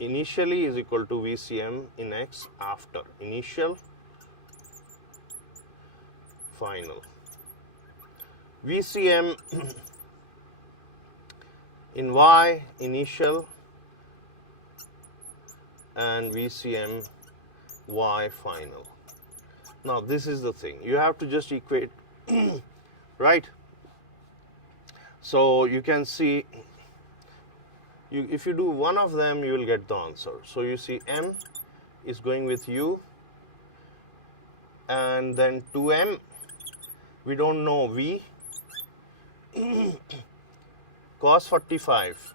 initially is equal to VCM in x after, initial, final. VCM in y initial and VCM y final. Now, this is the thing, you have to just equate, right? So, you can see, if you do one of them, you will get the answer. So, you see m is going with u, and then 2m, we do not know v, cos 45,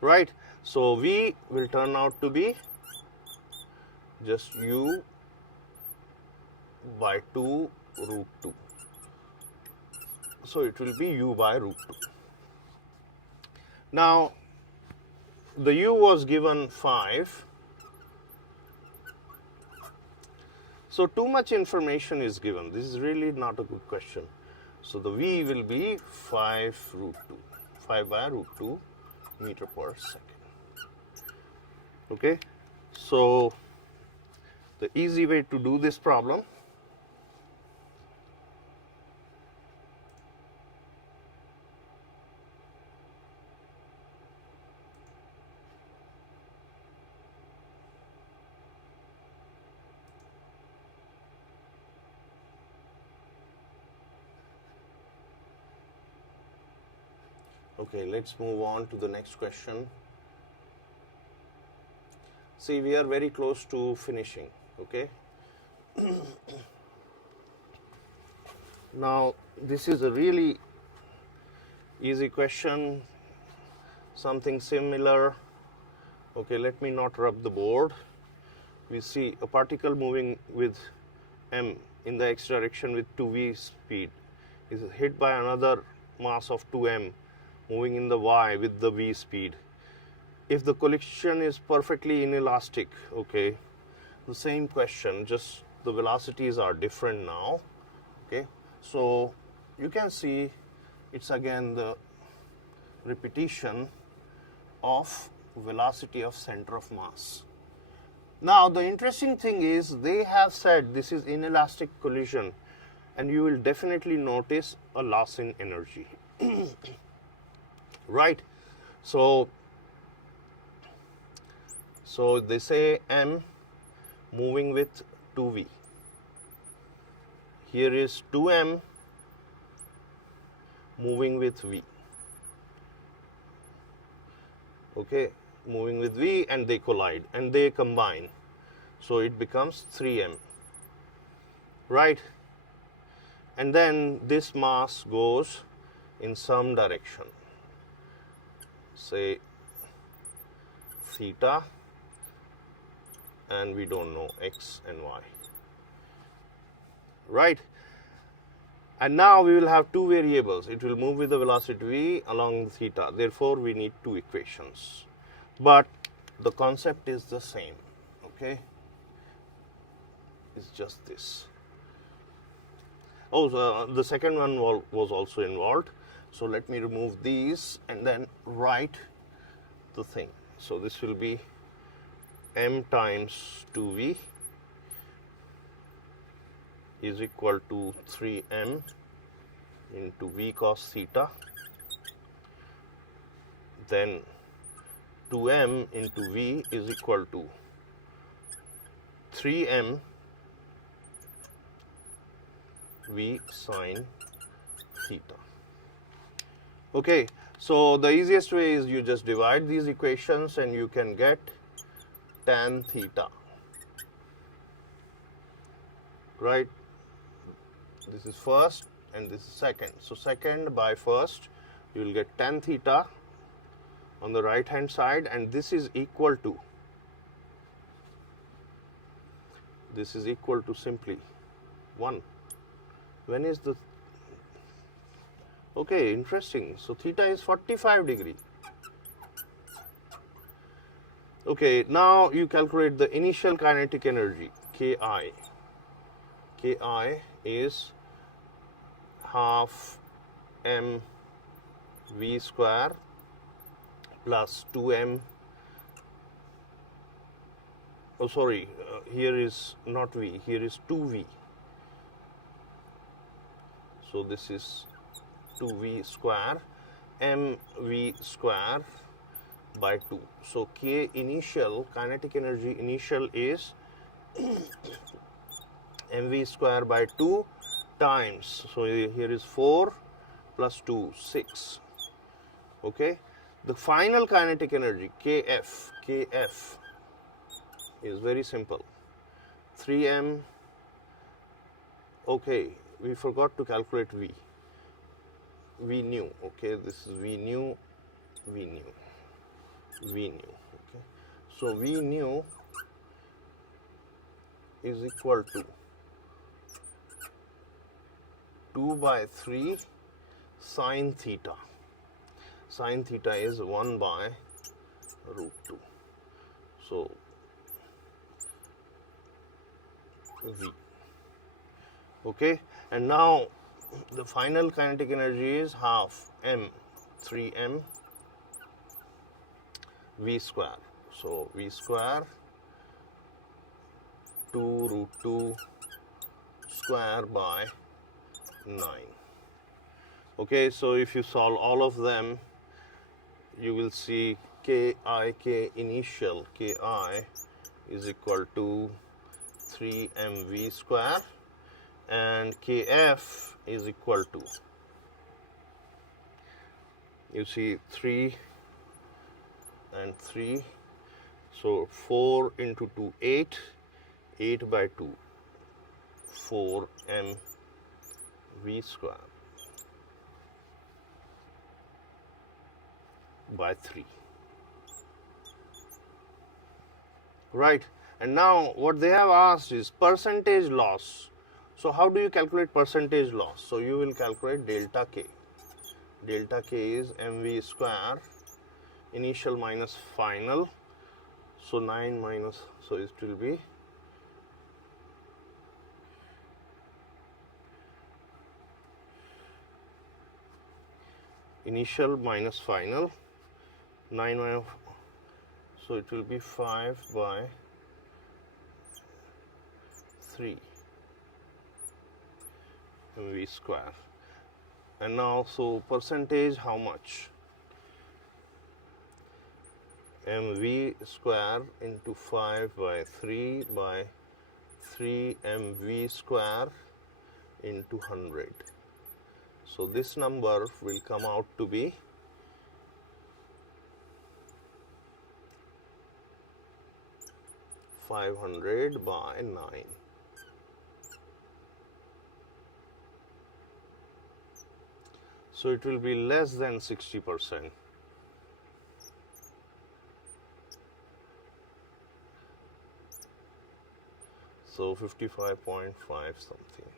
right. So, v will turn out to be just u by 2 root 2. So, it will be u by root 2. Now, the u was given 5. So, too much information is given. This is really not a good question. So, the v will be 5 root 2, 5 by root 2 meter per second. Okay. So, the easy way to do this problem, okay, let's move on to the next question. See, we are very close to finishing, okay. Now, this is a really easy question, something similar. Okay, let me not rub the board. We see a particle moving with m in the x direction with 2v speed is hit by another mass of 2m moving in the y with the v speed. If the collision is perfectly inelastic, okay, the same question, just the velocities are different now, okay. So, you can see it's again the repetition of velocity of center of mass. Now, the interesting thing is they have said this is inelastic collision, and you will definitely notice a loss in energy, right. So, they say m moving with 2v. Here is 2m moving with v. Okay, moving with v, and they collide and they combine. So, it becomes 3m, right. And then this mass goes in some direction, say theta, and we don't know x and y, right. And now we will have two variables. It will move with the velocity v along theta. Therefore, we need two equations, but the concept is the same, okay. It's just this. Oh, the second one was also involved. So, let me remove these and then write the thing. So, this will be m times 2v is equal to 3m into v cos theta, then 2m into v is equal to 3m v sin theta. Okay, so the easiest way is you just divide these equations and you can get tan theta, right? This is first and this is second. So second by first, you will get tan theta on the right hand side, and this is equal to simply 1. When is the, okay, interesting. So theta is 45 degree. Okay, now you calculate the initial kinetic energy, Ki. Ki is half mv square plus 2m, oh sorry, here is not v, here is 2v. So this is 2v square, mv square by 2. So K initial, kinetic energy initial is mv square by 2 times, so here is 4 plus 2, 6. Okay, the final kinetic energy Kf is very simple, 3m. Okay, we forgot to calculate v. V new. Okay, this is v new. Okay, so v new is equal to 2 by 3 sine theta. Sine theta is 1 by root 2. So v. Okay, and now the final kinetic energy is half m, 3m v square. So v square 2 root 2 square by 9. Okay, so if you solve all of them, you will see K initial, Ki is equal to 3mv square, and Kf is equal to, you see 3 and 3, so 4 into 2, 8, 8 by 2, 4m v square by 3. Right, and now what they have asked is percentage loss. So how do you calculate percentage loss? So you will calculate delta K. Delta K is mv square initial minus final. So 9 minus, so it will be initial minus final, 9 minus, so it will be 5 by 3 mv square. And now, so percentage how much? mv square into 5 by 3 mv square into 100. So this number will come out to be 500 by 9. So it will be less than 60%. So 55.5 something.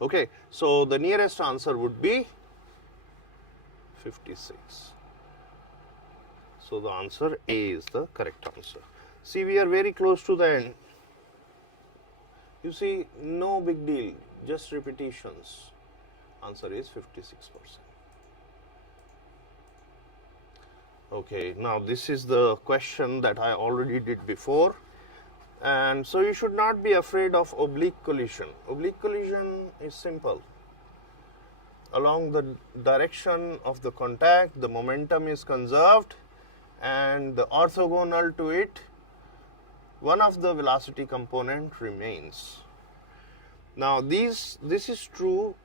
Okay, so the nearest answer would be 56. So the answer A is the correct answer. See, we are very close to the end. You see, no big deal, just repetitions. Answer is 56%. Okay, now this is the question that I already did before. And so you should not be afraid of oblique collision. Oblique collision is simple. Along the direction of the contact, the momentum is conserved, and the orthogonal to it, one of the velocity component remains. Now this is true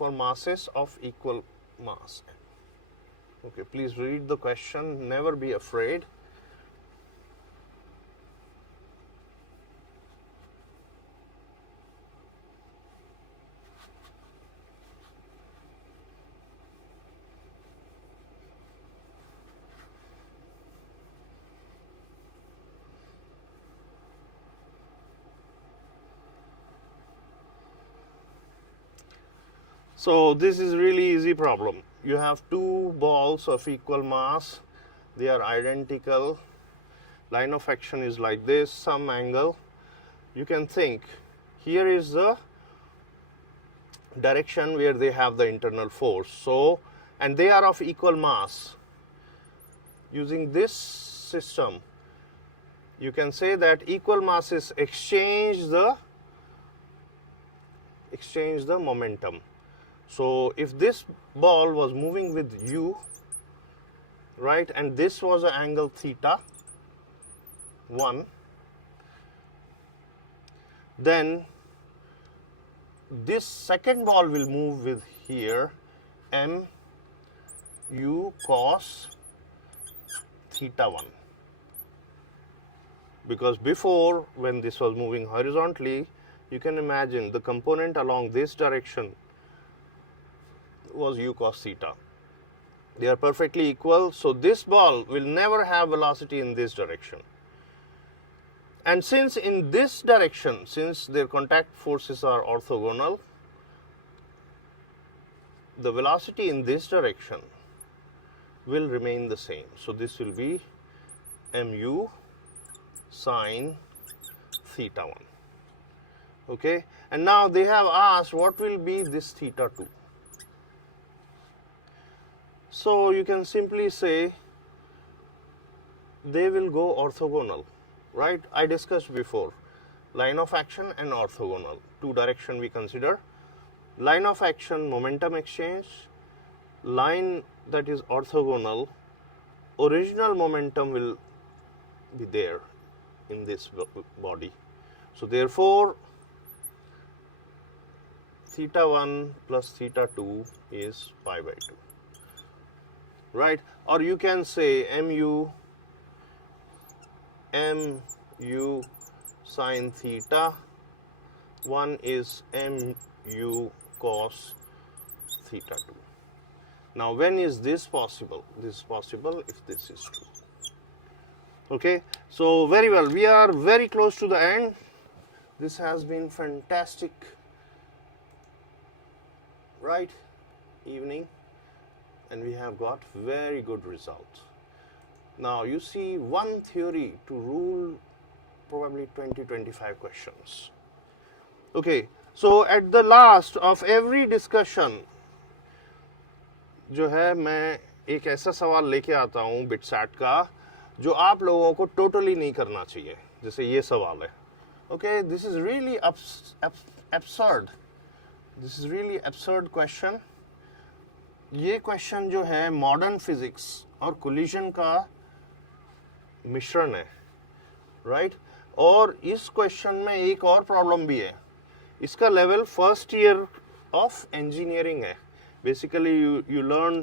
for masses of equal mass. Okay, please read the question, never be afraid. So this is really easy problem. You have two balls of equal mass, they are identical, line of action is like this, some angle. You can think, here is the direction where they have the internal force. So, and they are of equal mass. Using this system, you can say that equal masses exchange the momentum. So if this ball was moving with u, right, and this was an angle theta 1, then this second ball will move with here m u cos theta 1, because before, when this was moving horizontally, you can imagine the component along this direction was u cos theta. They are perfectly equal, so this ball will never have velocity in this direction. And since in this direction, since their contact forces are orthogonal, the velocity in this direction will remain the same. So this will be mu sine theta 1. Okay, and now they have asked what will be this theta 2. So you can simply say they will go orthogonal, right? I discussed before, line of action and orthogonal, two direction we consider. Line of action, momentum exchange. Line that is orthogonal, original momentum will be there in this body. So therefore, theta 1 plus theta 2 is pi by 2. Right, or you can say mu sine theta 1 is mu cos theta 2. Now when is this possible? This is possible if this is true. Okay, so very well, we are very close to the end. This has been fantastic, right, evening, and we have got very good results. Now you see one theory to rule probably 20-25 questions. Okay, so at the last of every discussion जो है मैं एक ऐसा सवाल लेके आता हूँ BITSAT का जो आप लोगों को टोटली नहीं करना चाहिए, जैसे ये सवाल है. Okay, this is really absurd. This is really absurd question. ये क्वेश्चन जो है मॉडर्न फिजिक्स और कोलिजन का मिश्रण है, राइट? और इस क्वेश्चन में एक और प्रॉब्लम भी है. इसका level first year of engineering है. Basically you learn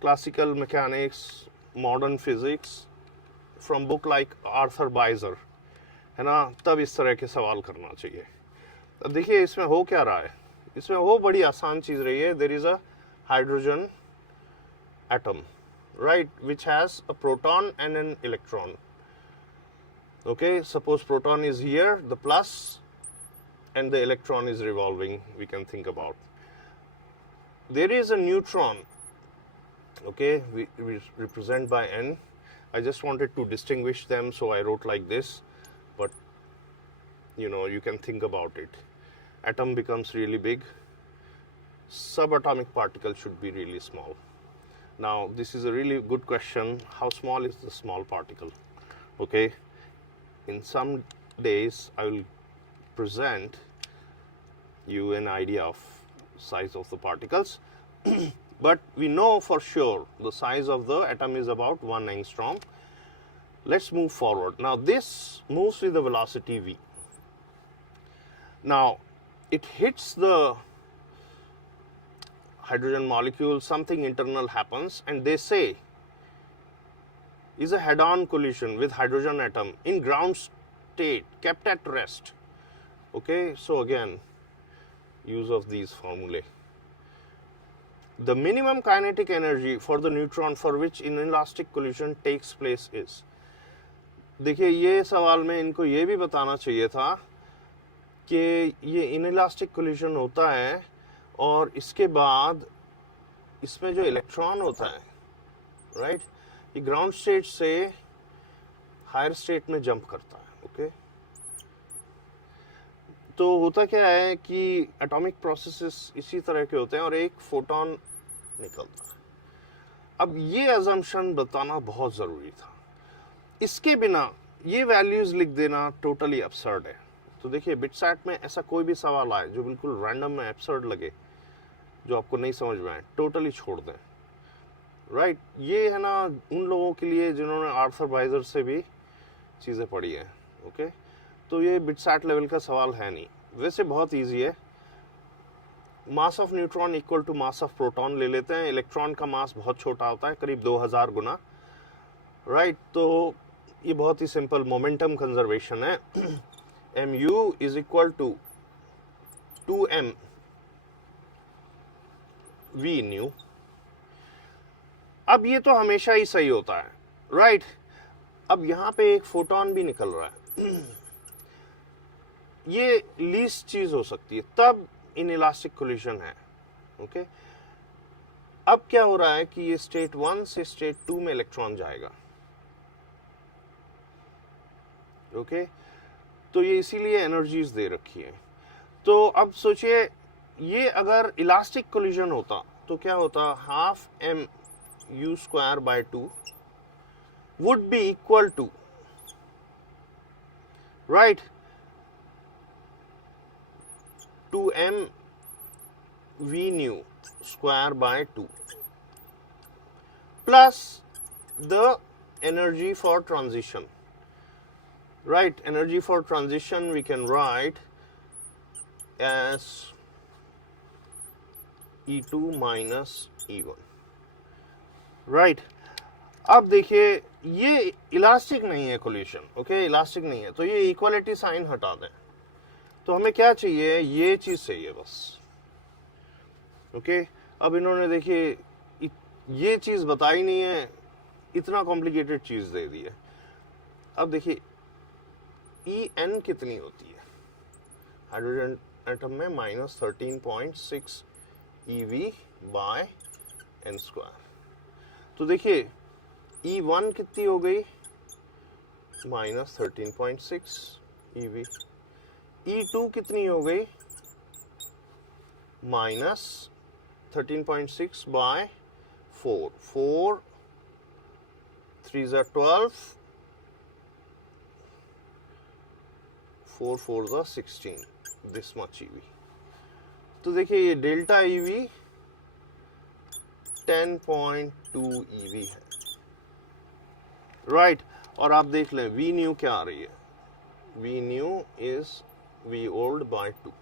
classical mechanics, modern physics from book like Arthur Beiser, है ना? तब इस तरह के सवाल करना चाहिए. अब देखिए इसमें हो क्या रहा है. इसमें वो बड़ी आसान चीज रही है. There is a hydrogen atom, right, which has a proton and an electron. Okay, suppose proton is here, the plus, and the electron is revolving, we can think about. There is a neutron, okay, we represent by n. I just wanted to distinguish them, so I wrote like this, but you know, you can think about it. Atom becomes really big. Subatomic particle should be really small. Now this is a really good question. How small is the small particle? Okay, in some days I will present you an idea of size of the particles. But we know for sure the size of the atom is about 1 angstrom. Let's move forward. Now this moves with the velocity v. Now it hits the hydrogen molecule, something internal happens, and they say is a head-on collision with hydrogen atom in ground state kept at rest. Okay, so again, use of these formulae. The minimum kinetic energy for the neutron for which inelastic collision takes place is. देखिए ये सवाल में इनको ये भी बताना चाहिए था कि ये इनइलास्टिक कोलिजन होता है और इसके बाद इसमें जो इलेक्ट्रॉन होता है, राइट, ये ग्राउंड स्टेट से हायर स्टेट में जंप करता है. ओके, तो होता क्या है कि एटॉमिक प्रोसेसेस इसी तरह के होते हैं और एक फोटोन निकलता है. अब ये अजम्पशन बताना बहुत जरूरी था. इसके बिना ये वैल्यूज लिख देना टोटली एब्सर्ड है. तो देखिए बिटसैट में ऐसा कोई भी सवाल आए जो बिल्कुल रैंडम में एब्सर्ड लगे, जो आपको नहीं समझ में आए, टोटली छोड़ दें. राइट, ये है ना उन लोगों के लिए जिन्होंने आर्थर वाइजर से भी चीज़ें पढ़ी हैं. ओके, तो ये बिटसैट लेवल का सवाल है नहीं. वैसे बहुत ईजी है. Mass of neutron equal to mass of proton ले लेते हैं. इलेक्ट्रॉन का मास बहुत छोटा होता है, करीब 2000 गुना. राइट, तो ये बहुत ही सिंपल मोमेंटम कंजर्वेशन है. mu is equal to 2m v new. अब ये तो हमेशा ही सही होता है, राइट. अब यहां पे एक फोटोन भी निकल रहा है. ये लीस्ट चीज हो सकती है, तब इनइलास्टिक कोलिजन है. ओके, अब क्या हो रहा है कि ये स्टेट 1 से स्टेट 2 में इलेक्ट्रॉन जाएगा. ओके, तो ये इसीलिए एनर्जीज दे रखी है. तो अब सोचिए ये अगर इलास्टिक कोलिजन होता तो क्या होता, half m u square by 2 would be equal to, right, 2m v new square by 2 plus the energy for transition. Right, energy for transition we can write as E2 minus E1. Right, अब देखिए ये elastic नहीं है collision. Okay, elastic नहीं है, तो ये equality sign हटा दें. तो हमें क्या चाहिए, ये चीज चाहिए बस. ओके, अब इन्होंने देखिए ये चीज बताई नहीं है, इतना कॉम्प्लिकेटेड चीज दे दी है. अब देखिए En कितनी होती है हाइड्रोजन एटम में, -13.6 eV बाय n स्क्वायर. तो देखिए E1 कितनी हो गई, -13.6 eV. E2 कितनी हो गई, -13.6 bye 4. 4 3s are 12, 4 4s are 16, this much EV. तो देखिए ये डेल्टा EV 10.2 EV है. राइट, और आप देख लें V न्यू क्या आ रही है, V new is V old by 2.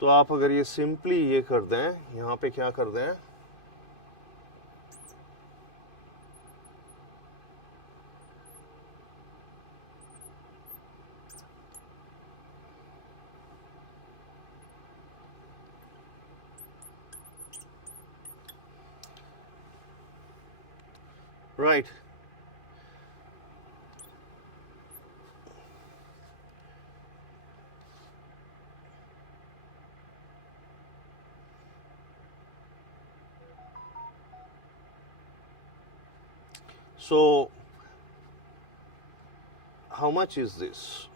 तो आप अगर ये सिंपली ये कर दें, यहां पे क्या कर दें, right, so how much is this?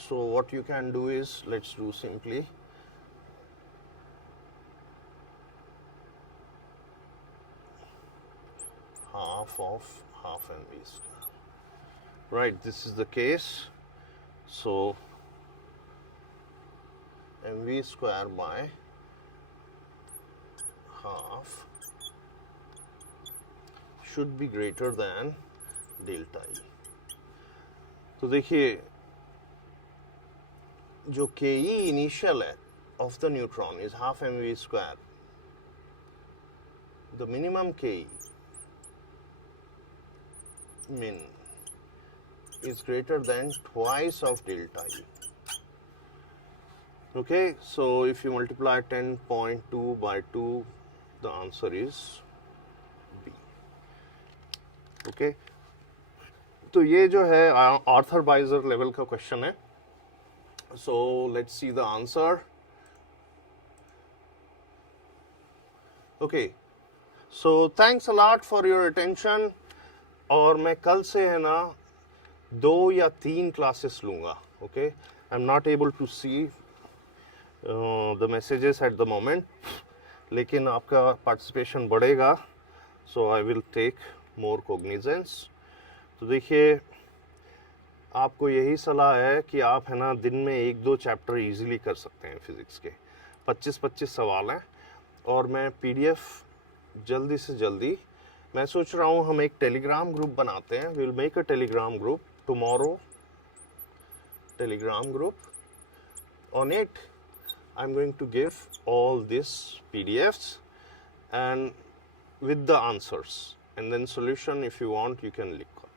So what you can do is, let's do simply half of half mv square. Right, this is the case. So mv square by half should be greater than delta E. तो देखिए जो ke initial है of the neutron is half mv square. The minimum ke min is greater than twice of delta E. Okay, so if you multiply 10.2 by 2, the answer is B. Okay, तो ये जो है Arthur बाइजर level का question है. So let's see the answer. Okay, so thanks a lot for your attention. और मैं कल से है ना 2 या 3 क्लासेस लूँगा. Okay, I'm not able to see the messages at the moment, लेकिन आपका participation बढ़ेगा, so I will take more cognizance. तो देखिए आपको यही सलाह है कि आप है ना दिन में 1-2 चैप्टर इजीली कर सकते हैं फिज़िक्स के. 25-25 सवाल हैं और मैं PDF जल्दी से जल्दी, मैं सोच रहा हूँ हम एक टेलीग्राम ग्रुप बनाते हैं. Will make a Telegram group tomorrow. Telegram group, on it I'm going to give all these PDFs and with the answers, and then solution if you want you can look up.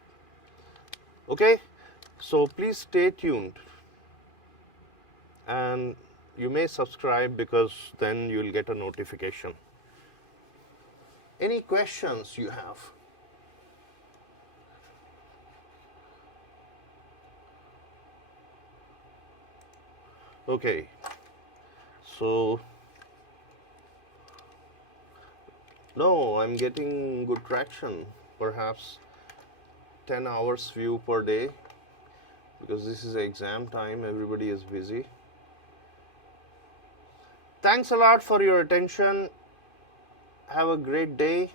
Okay, so please stay tuned and you may subscribe because then you will get a notification. Any questions you have? Okay, so no, I'm getting good traction, perhaps 10 hours view per day, because this is exam time, everybody is busy. Thanks a lot for your attention. Have a great day.